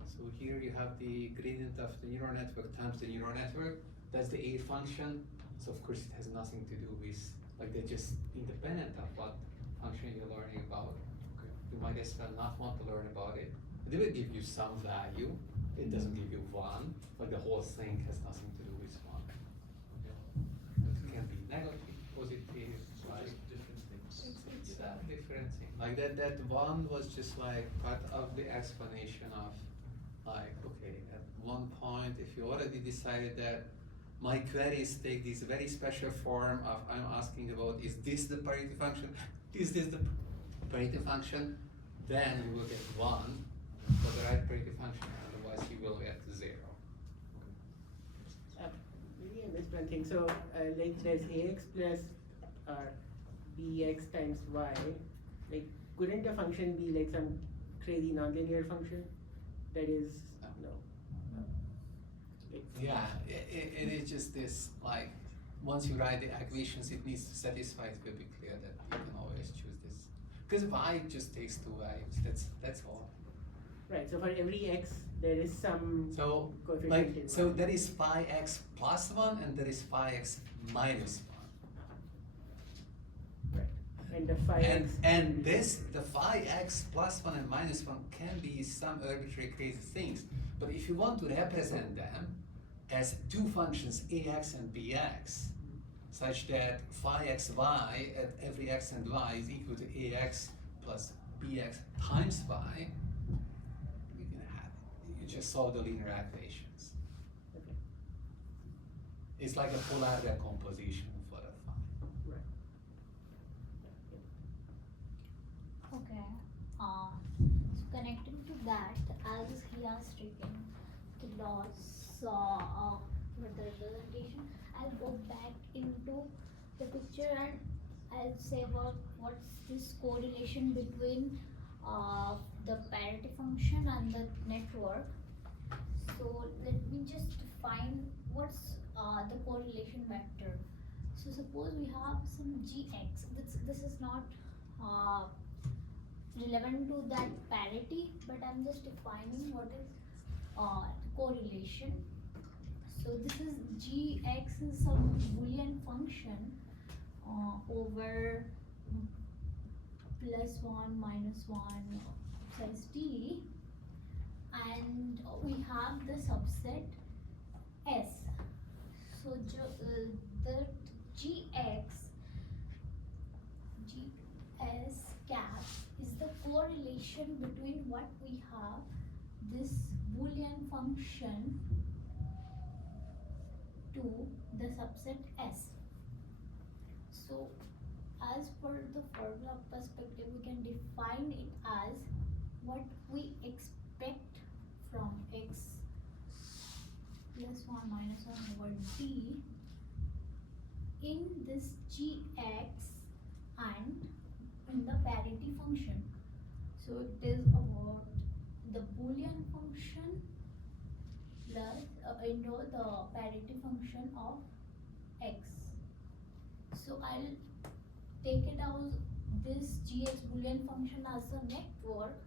So here you have the gradient of the neural network times the neural network. That's the a function. So of course it has nothing to do with, like they're just independent of what function you're learning about. Okay. You might as well not want to learn about it. They will give you some value. It doesn't give you one, but the whole thing has nothing to do with one. Okay. It can be negative, positive, So like just different things. it's a different thing. Like that one was just like part of the explanation of like, okay, at one point, if you already decided that my queries take this very special form of I'm asking about is this the parity function? Is this the parity function? Then you will get 1 for the right parity function, otherwise you will get 0. Maybe I missed one thing. So like there's ax plus bx times y. Like couldn't a function be like some crazy nonlinear function? That is no. Yeah, it is just this, like, once you write the equations it needs to satisfy, it will be clear that you can always choose this. Because y just takes 2 values, that's all. Right. So for every x, there is some So, coefficient like, in so y. there is phi x plus 1 and there is phi x minus 1. Right. And the phi And, x. and this, the phi x plus 1 and minus 1 can be some arbitrary crazy things. But if you want to represent them as two functions ax and bx, such that phi x y at every x and y is equal to ax plus bx times y, you can have it. You just solve the linear equations. Okay. It's like a polar decomposition for a phi. Right. Okay. So connecting to that, as he has taken the laws for the representation, I'll go back into the picture and I'll say about what's this correlation between the parity function and the network. So let me just define what's the correlation vector. So suppose we have some gx. This is not relevant to that parity, but I'm just defining what is correlation. So this is gx is some Boolean function over +1 -1 size t, and we have the subset S. So the gx relation between what we have, this Boolean function, to the subset S. So as per the formula perspective, we can define it as what we expect from x plus 1 minus 1 over d in this gx and in the parity function. So it is about the Boolean function plus into the parity function of x. So I'll take it as this gx Boolean function as a network.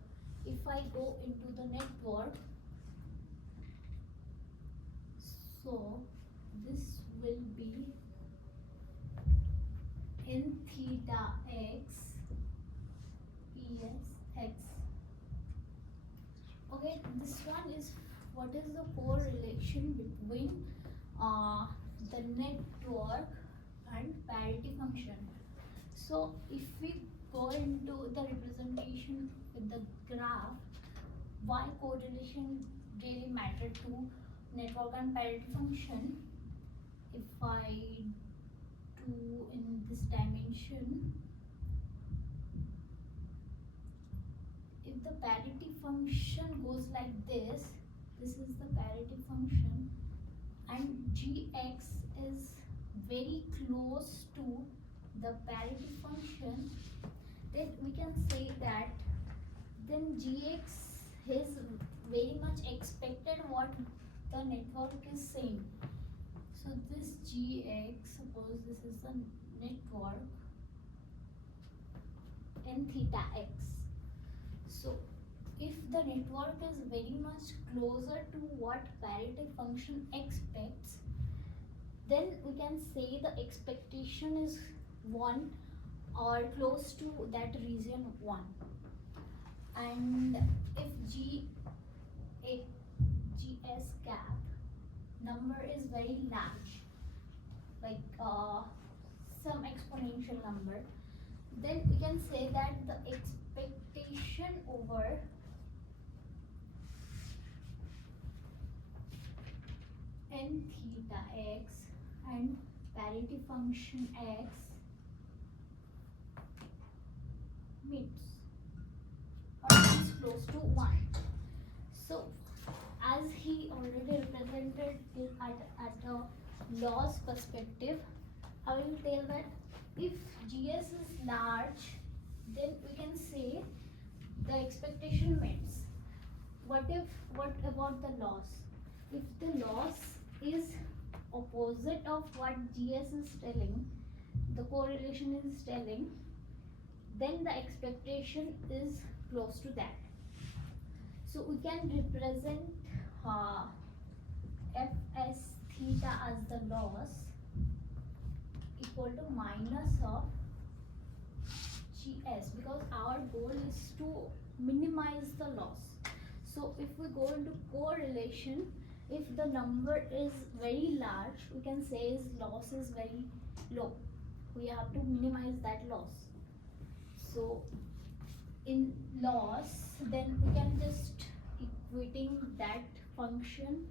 If I go into the network, so this will be in theta x ps x. Okay, this one is what is the correlation between the network and parity function. So if we go into the representation with the graph, why correlation really matter to network and parity function? If I do in this dimension, if the parity function goes like this is the parity function, and gx is very close to the parity function, then we can say that then gx is very much expected what the network is saying. So this gx, suppose this is the network in theta x. So if the network is very much closer to what parity function expects, then we can say the expectation is 1 or close to that region 1. And if gs gap number is very large, like some exponential number, then we can say that the expectation over n theta x and parity function x meets or is close to 1. So as he already represented it at a loss perspective, I will tell that if gs is large, then we can say the expectation meets. What about the loss? If the loss is opposite of what gs is telling, the correlation is telling, then the expectation is close to that. So we can represent fs theta as the loss equal to minus of gs, because our goal is to minimize the loss. So if we go into correlation, if the number is very large, we can say his loss is very low. We have to minimize that loss. So in loss, then we can just equating that function,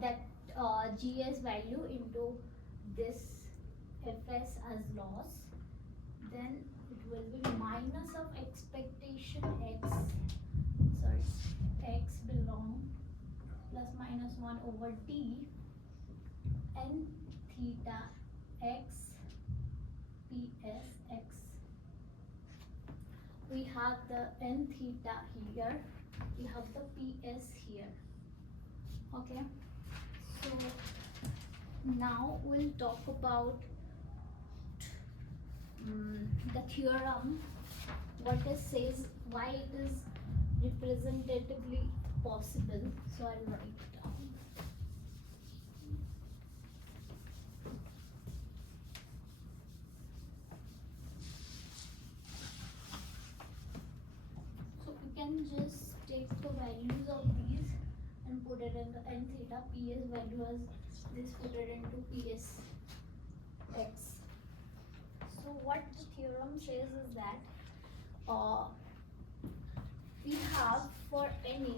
that gs value into this fs as loss, then it will be minus of expectation x, sorry, x belong plus minus 1 over t n theta x ps x. We have the n theta here, we have the ps here. Okay, so now we'll talk about the theorem, what it says, why it is representatively possible. So I'll write it down. So we can just take the values of these and put it in the n theta, ps value as this, put it into ps x. So what the theorem says is that we have for any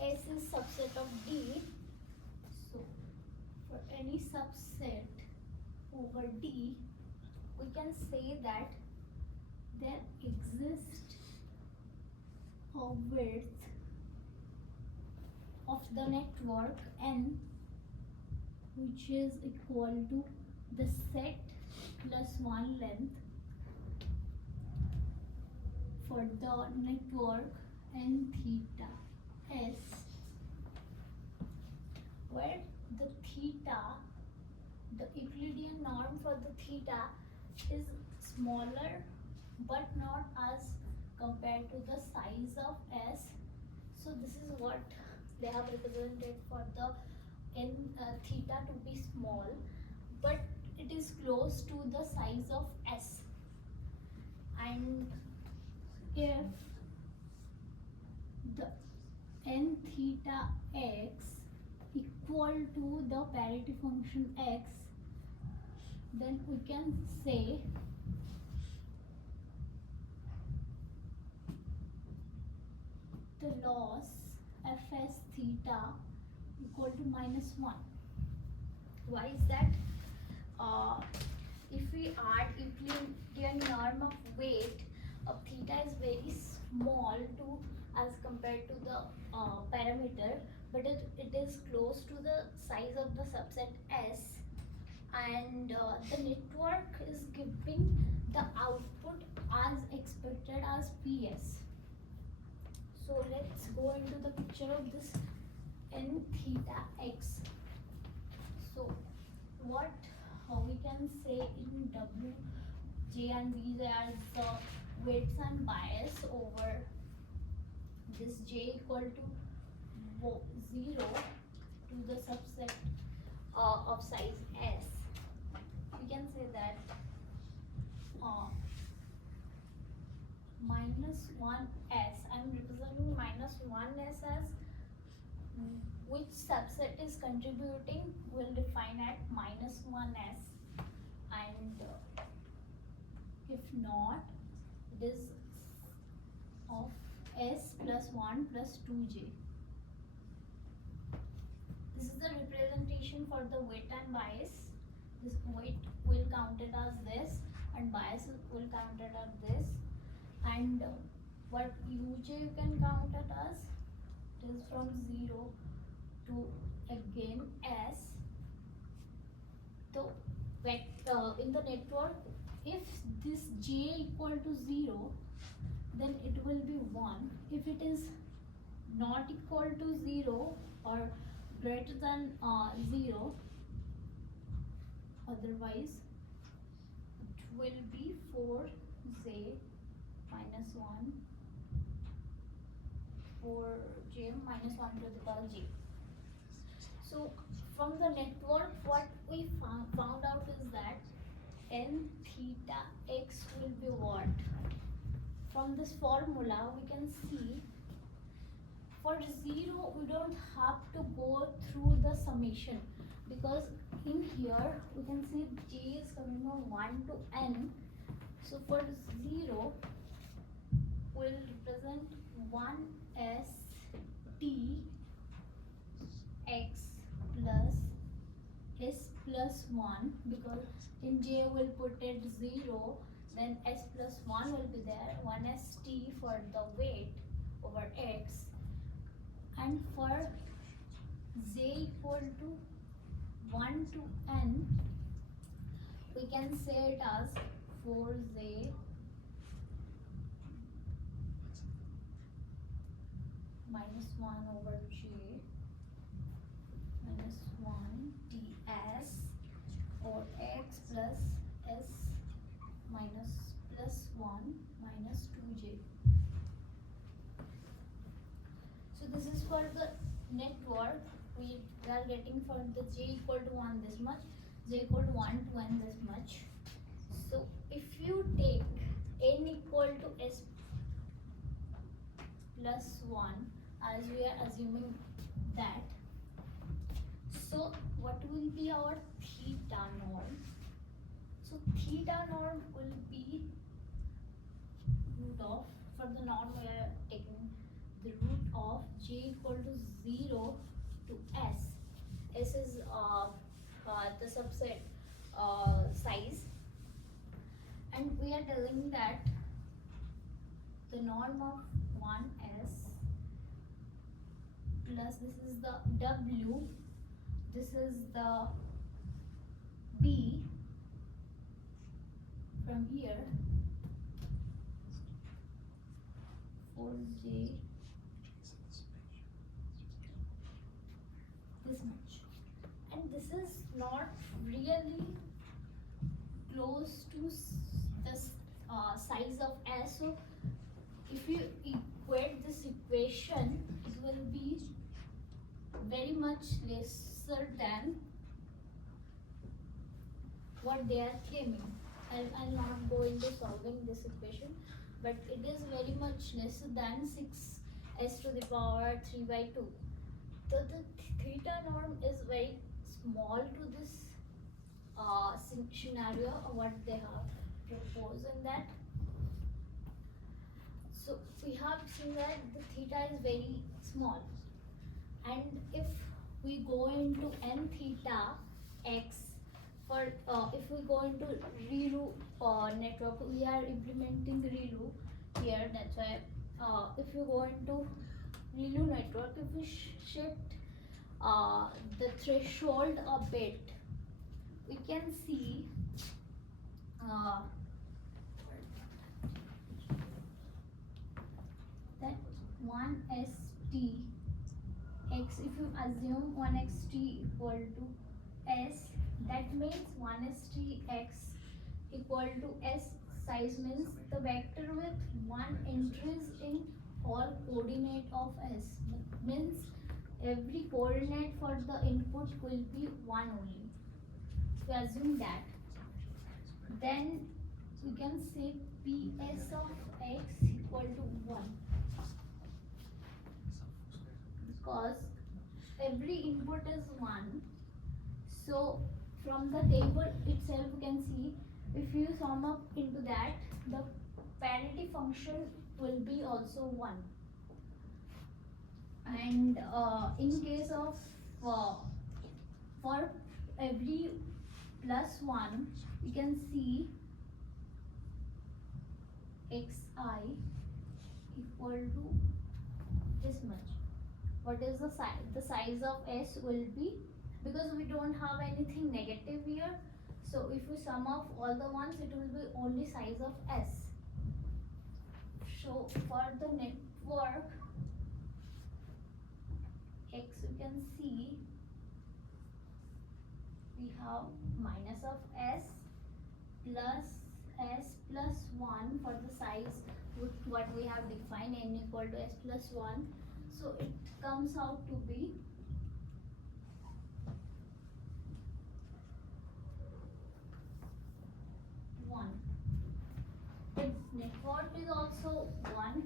S is subset of D, so for any subset over D, we can say that there exists a width of the network N which is equal to the set plus 1 length for the network N theta S, where the theta, the Euclidean norm for the theta is smaller but not as compared to the size of S. So this is what they have represented for the N theta to be small, but it is close to the size of S. And if the N theta x equal to the parity function x, then we can say the loss fs theta equal to -1. Why is that? If we add Euclidean norm of weight, theta is very small to as compared to the parameter, but it is close to the size of the subset S, and the network is giving the output as expected as PS. So let's go into the picture of this N theta x. So what we can say in W, J and these are the weights and bias over this J equal to 0 to the subset of size S. We can say that -1s, I'm representing -1s as which subset is contributing, will define at -1s, and if not, it is of S plus 1 plus 2j. This is the representation for the weight and bias. This weight will counted as this and bias will counted as this, and what uj you can count it as, it is from 0 to again S. So in the network, if this j equal to 0, then it will be 1. If it is not equal to 0 or greater than 0, otherwise it will be 4j minus 1, 4j minus 1 to the power j. So from the network, what we found out is that N theta x will be what? From this formula we can see for 0 we don't have to go through the summation, because in here we can see j is coming from 1 to n. So for 0 will represent 1s t x plus s plus 1, because in j will put it 0, then s plus 1 will be there, 1st for the weight over x, and for j equal to 1 to n, we can say it as 4j minus 1 over j minus 1 ds or x plus s minus plus 1 minus 2j. So this is for the network. We are getting for the j equal to 1 this much, j equal to 1 to n this much. So if you take n equal to s plus 1, as we are assuming that, so what will be our theta norm? So theta norm will be root of, for the norm we are taking the root of j equal to 0 to s. S is the subset size, and we are telling that the norm of 1s plus this is the w, this is the b from here 4j this much, and this is not really close to the size of s. So if you equate this equation, it will be very much lesser than what they are claiming. I'll not go into solving this equation, but it is very much lesser than 6s to the power 3 by 2. So the theta norm is very small to this scenario what they have proposed in that. So we have seen that the theta is very small, and if we go into n theta x, for if we go into ReLU network, we are implementing ReLU here. That's why if you go into ReLU network, if we shift the threshold a bit, we can see that 1st x, if you assume 1xt equal to s, that means 1st x equal to s size means the vector with 1 entries in all coordinate of s, means every coordinate for the input will be 1 only. If we assume that, then we can say ps of x equal to 1, because every input is 1. So from the table itself you can see, if you sum up into that, the parity function will be also 1. And in case of for every plus 1, you can see xi equal to this much. What is the size? The size of s will be, because we don't have anything negative here, so if we sum up all the ones, it will be only size of s. So for the network x, you can see we have minus of s plus 1 for the size with what we have defined, n equal to s plus 1. So it comes out to be one. The network is also 1,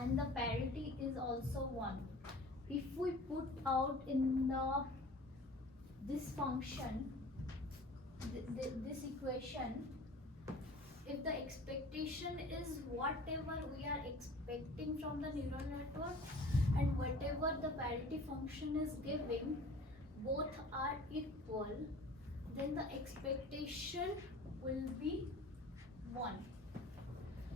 and the parity is also 1. If we put out in this function, this equation, if the expectation is whatever we are expecting from the neural network and whatever the parity function is giving, both are equal, then the expectation will be 1.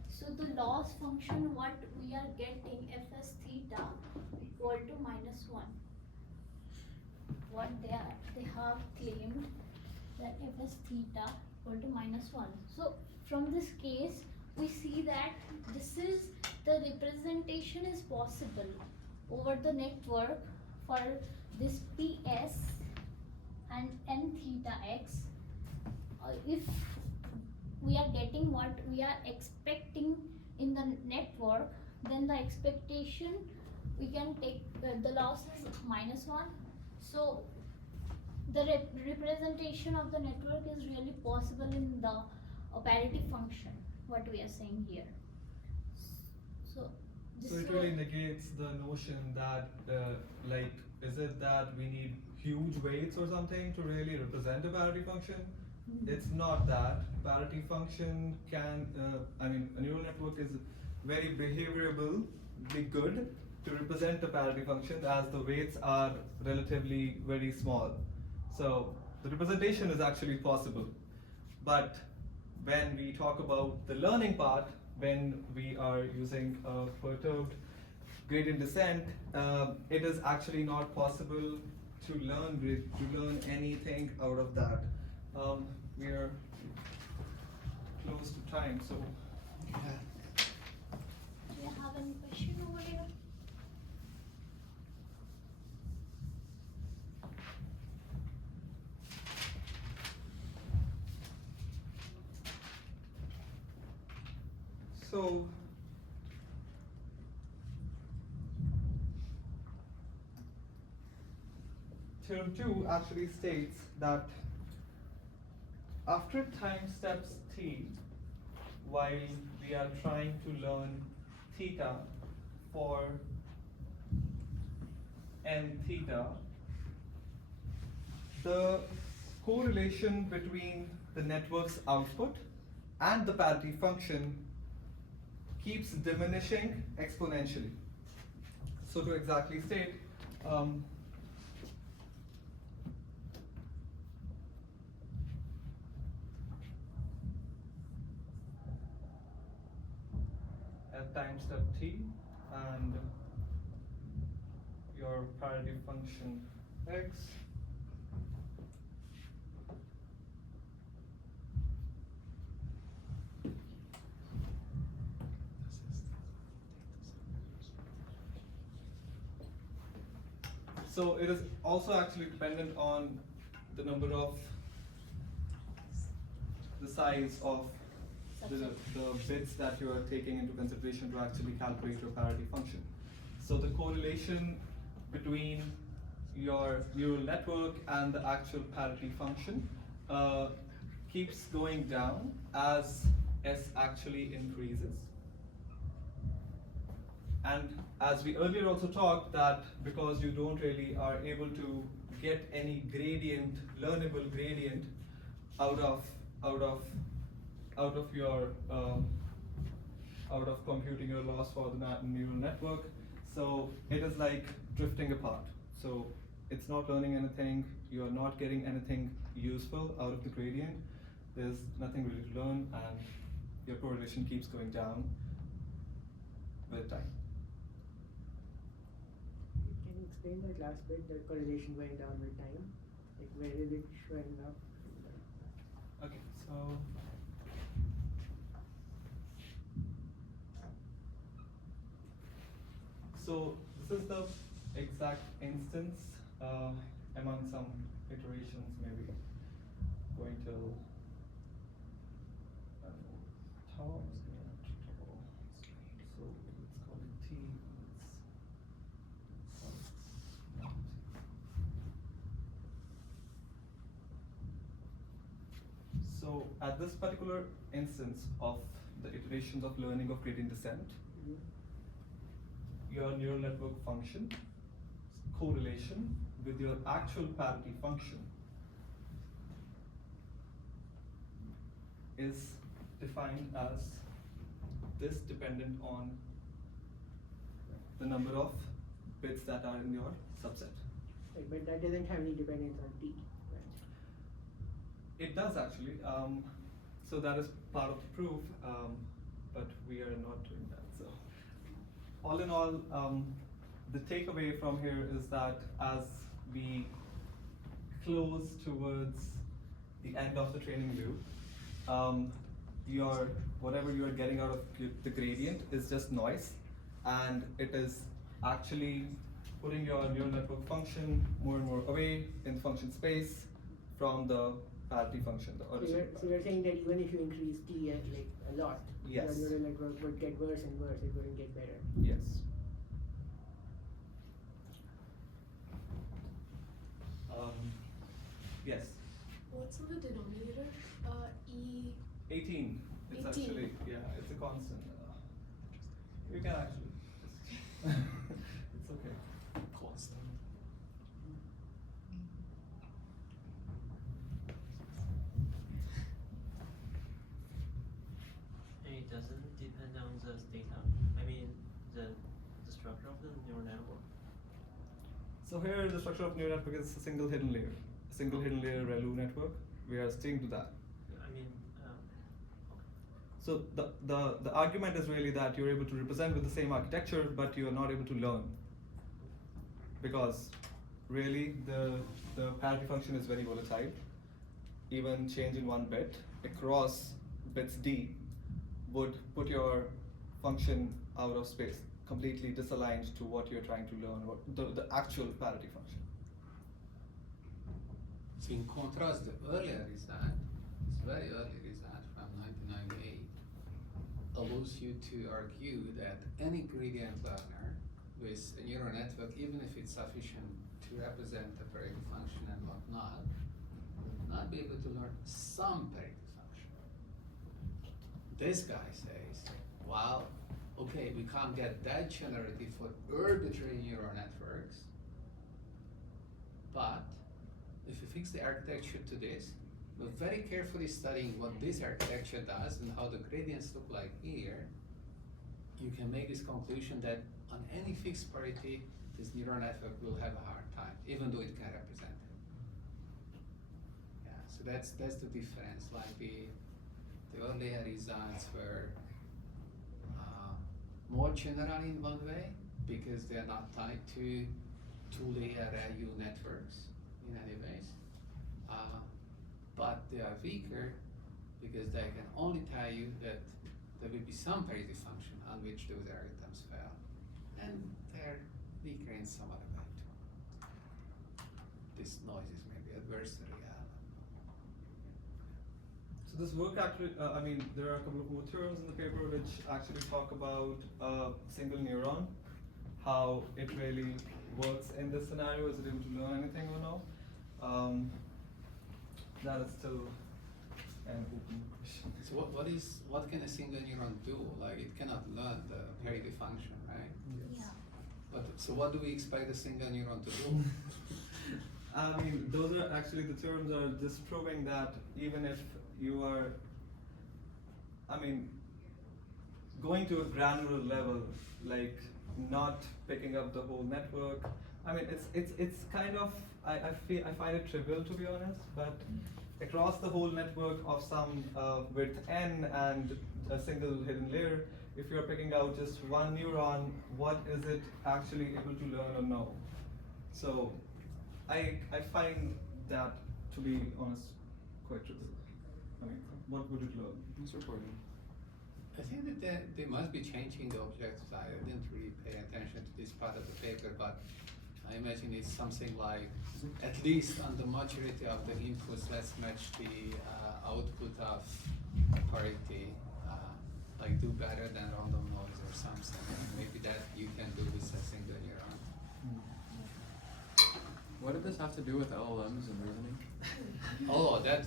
So the loss function what we are getting, fs theta equal to minus 1. What they have claimed that fs theta equal to minus 1. So from this case, we see that this is the representation is possible over the network for this ps and n theta x. If we are getting what we are expecting in the network, then the expectation we can take the loss is minus 1. So the representation of the network is really possible in the parity function, what we are saying here. So this So it really negates the notion that like, is it that we need huge weights or something to really represent a parity function? It's not that. Parity function can, a neural network is very behaviorably good to represent the parity function as the weights are relatively very small. So the representation is actually possible. But when we talk about the learning part, when we are using a perturbed gradient descent, it is actually not possible to learn anything out of that. We are close to time, so Do you have any question over here? so Theorem 2 actually states that after time steps t, while we are trying to learn theta for n theta, the correlation between the network's output and the parity function keeps diminishing exponentially. So to exactly state, at time step t and your parity function x, so it is also actually dependent on the number of the size of the bits that you are taking into consideration to actually calculate your parity function. So the correlation between your neural network and the actual parity function keeps going down as S actually increases. And as we earlier also talked, that because you don't really are able to get any gradient, learnable gradient out of computing your loss for the neural network, so it is like drifting apart. So it's not learning anything, you are not getting anything useful out of the gradient, there's nothing really to learn, and your correlation keeps going down with time. Can you explain that last bit, the correlation going down with time? Like where is it showing up? Okay, so this is the exact instance among some iterations, maybe going till tau. So let's call it t. So at this particular instance of the iterations of learning of gradient descent, your neural network function correlation with your actual parity function is defined as this, dependent on the number of bits that are in your subset. Like, but that doesn't have any dependence on t, right? It does actually. So that is part of the proof, but we are not doing that. So all in all, the takeaway from here is that as we close towards the end of the training loop, whatever you are getting out of the gradient is just noise, and it is actually putting your neural network function more and more away in the function space from the parity function, the original. So you're saying that even if you increase t at like a lot, Yes. your neural network would get worse and worse, it wouldn't get better. Yes. Yes. What's in the denominator? 18. It's 18. actually, yeah, it's a constant. You can actually it's okay. Constant. the neural network? So here the structure of neural network is a single hidden layer. A single hidden layer ReLU network. We are sticking to that. I mean, So the argument is really that you're able to represent with the same architecture, but you are not able to learn. Because really the parity function is very volatile. Even changing one bit across bits D would put your function out of space, completely disaligned to what you're trying to learn, what the actual parity function. So in contrast, the earlier result, this very early result from 1998, allows you to argue that any gradient learner with a neural network, even if it's sufficient to represent a parity function and whatnot, will not be able to learn some parity function. This guy says, well, okay, we can't get that generative for arbitrary neural networks, but if you fix the architecture to this, we're very carefully studying what this architecture does and how the gradients look like here, you can make this conclusion that on any fixed parity, this neural network will have a hard time, even though it can represent it. Yeah, so that's the difference. Like the earlier results were more general in one way because they are not tied to two-layer ReLU networks in any ways. But they are weaker because they can only tell you that there will be some parity function on which those algorithms fail. And they're weaker in some other way too. This noise is maybe adversarial. So this work actually, I mean, there are a couple of more theorems in the paper which actually talk about single neuron, how it really works in this scenario. Is it able to learn anything or no? That is still an open question. So what can a single neuron do? Like it cannot learn the parity function, right? Yeah. But so what do we expect a single neuron to do? I mean, those are actually, the theorems are just proving that even if you are, I mean, going to a granular level, like not picking up the whole network. I mean, it's kind of, I find it trivial to be honest, but across the whole network of some width n and a single hidden layer, if you're picking out just one neuron, what is it actually able to learn or know? So I find that, to be honest, quite trivial. I mean, what would it learn? It's recording. I think that they must be changing the object size. I didn't really pay attention to this part of the paper, but I imagine it's something like, at least on the majority of the inputs, let's match the output of parity, like do better than random noise or something. Maybe that you can do with a single neuron. What did this have to do with LLMs and reasoning? Oh, that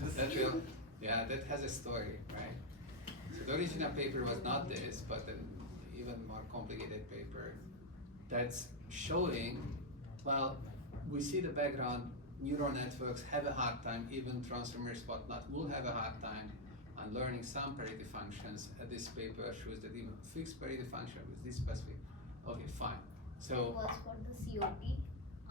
has a story, right? So the original paper was not this, but an even more complicated paper that's showing, well, we see the background, neural networks have a hard time, even transformers, whatnot, will have a hard time on learning some parity functions. This paper shows that even fixed parity function with this specific, okay, fine. So It was for the COP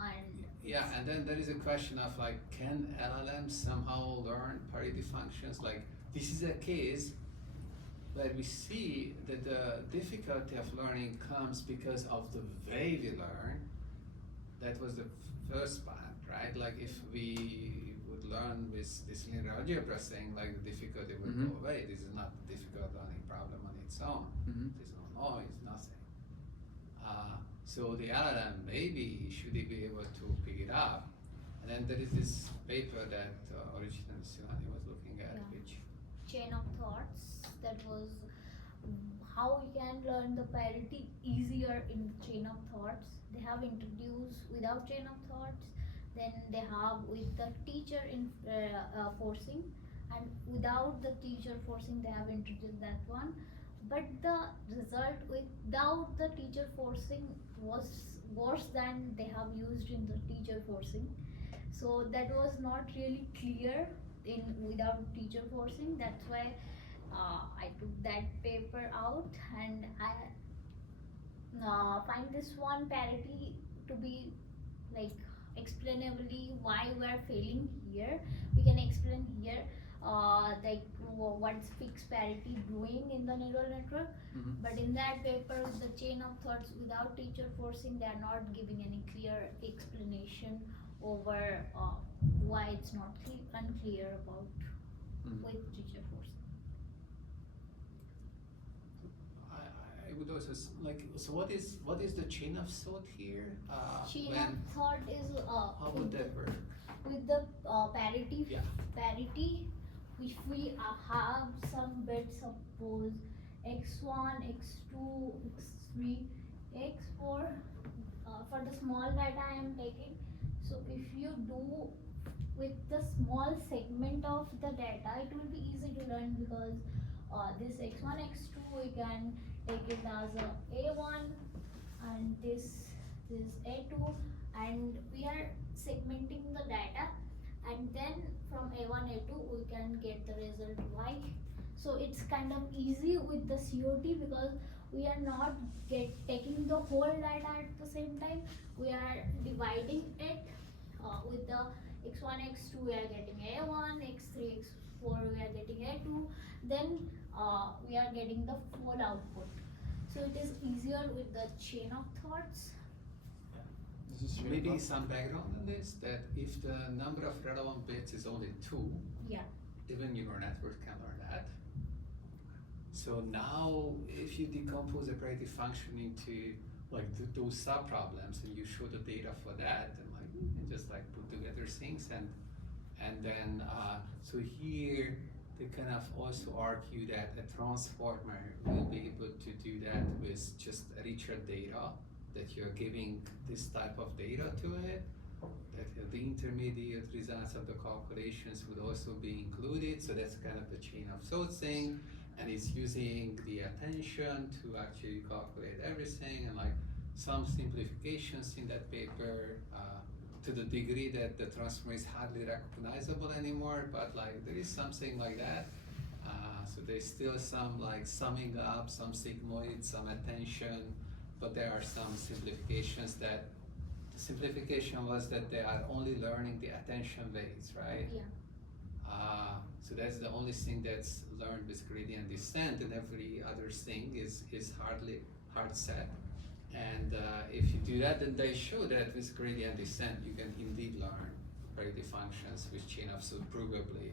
and yeah, and then there is a question of like, can LLMs somehow learn parity functions? Like, this is a case where we see that the difficulty of learning comes because of the way we learn. That was the first part, right? Like, if we would learn with this linear algebra thing, like the difficulty would go away. This is not a difficult learning problem on its own. There's no noise, nothing. So the LLM maybe should be able to pick it up. And then there is this paper that originally Suhani was looking at, Yeah. which chain of thoughts, that was how we can learn the parity easier in the chain of thoughts. They have introduced without chain of thoughts, then they have with the teacher in forcing, and without the teacher forcing they have introduced that one. But the result without the teacher forcing was worse than they have used in the teacher forcing. So that was not really clear in without teacher forcing. That's why I took that paper out, and find this one parity to be like explainably why we are failing here. We can explain here like what's fixed parity doing in the neural network. But in that paper with the chain of thoughts without teacher forcing, they are not giving any clear explanation over why it's not unclear about with teacher forcing. I would also like. So what is the chain of thought here? Chain of thought is How would that work? with the parity Yeah. parity, if we have some bits, suppose x1, x2, x3, x4 for the small data I am taking. So if you do with the small segment of the data, it will be easy to learn because this x1, x2 we can take it as a1 and this a2, and we are segmenting the data, and then from a1 a2 we can get the result y. So it's kind of easy with the COT because we are not taking the whole data at the same time. We are dividing it with the x1 x2 we are getting a1, x3 x4 we are getting a2, then we are getting the full output. So it is easier with the chain of thoughts. Maybe some background on this, that if the number of relevant bits is only 2, Yeah. even neural network can learn that. So now if you decompose a predictive function into like those subproblems and you show the data for that and just like put together things and then so here they kind of also argue that a transformer will be able to do that with just richer data, that you're giving this type of data to it, that the intermediate results of the calculations would also be included. So that's kind of the chain of thought thing, and it's using the attention to actually calculate everything, and like some simplifications in that paper to the degree that the transformer is hardly recognizable anymore, but like there is something like that. So there's still some like summing up, some sigmoid, some attention, but there are some simplifications that the simplification was that they are only learning the attention weights, right? Yeah. So that's the only thing that's learned with gradient descent, and every other thing is hard set. And if you do that, then they show that with gradient descent you can indeed learn predictive functions with chain of thought provably.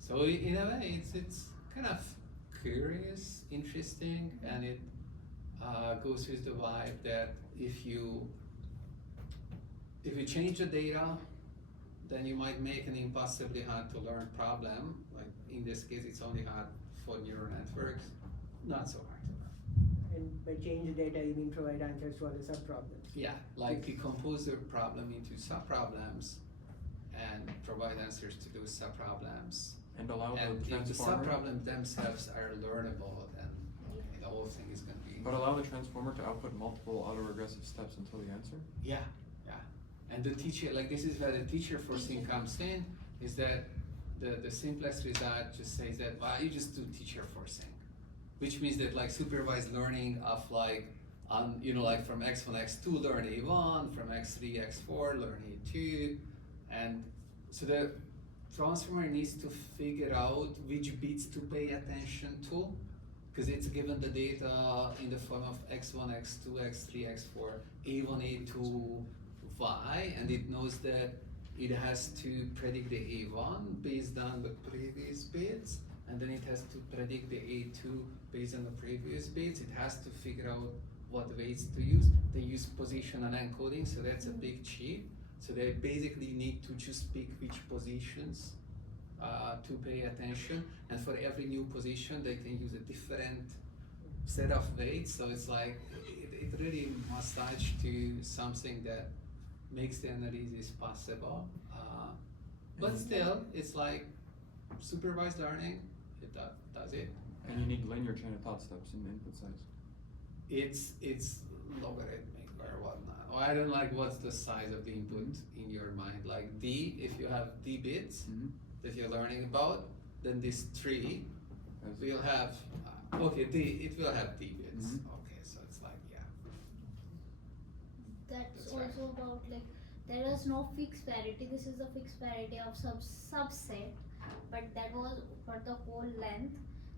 So in a way, it's kind of curious, interesting, and it goes with the vibe that if you change the data, then you might make an impossibly hard to learn problem. Like in this case, it's only hard for neural networks, not so hard to learn. And by change the data, you mean provide answers to all the sub-problems. Yeah, like decompose the problem into sub-problems and provide answers to those sub-problems. And allow And the if the transformer. sub-problems themselves are learnable, then the whole thing is going to be. But allow the transformer to output multiple autoregressive steps until the answer? Yeah, yeah. And the teacher, like this is where the teacher forcing comes in, is that the simplest result just says that, well, you just do teacher forcing. Which means that like supervised learning of like, like from x1, x2 learn a1, from x3, x4 learn a2. And so the transformer needs to figure out which bits to pay attention to, because it's given the data in the form of x1, x2, x3, x4, a1, a2, y, and it knows that it has to predict the a1 based on the previous bits, and then it has to predict the a2 based on the previous bits. It has to figure out what weights to use. They use positional encoding, so that's a big cheat. So they basically need to just pick which positions to pay attention, and for every new position they can use a different set of weights. So it's like it really massaged to something that makes the analysis possible, but still it's like supervised learning. It does it. And you need linear chain of thought steps in the input size. It's logarithmic or whatnot. Or I don't like what's the size of the input in your mind. Like D, if you have D bits that you're learning about, then this tree will have, okay, D, it will have D bits. Okay, so that's That's right. also about like there is no fixed parity. This is a fixed parity of subset, but that was for the whole length.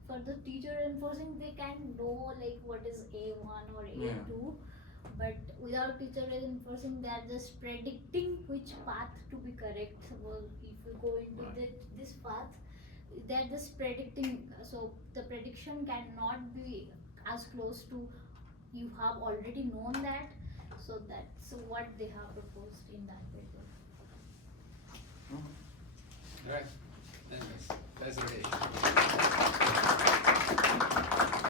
For the teacher enforcing, they can know like what is A1 or A2, but without teacher enforcing, they are just predicting which path to be correct. Suppose if you go into this path, they're just predicting. So the prediction cannot be as close to you have already known that. So that's what they have proposed in that paper. Alright, anyways, presentation.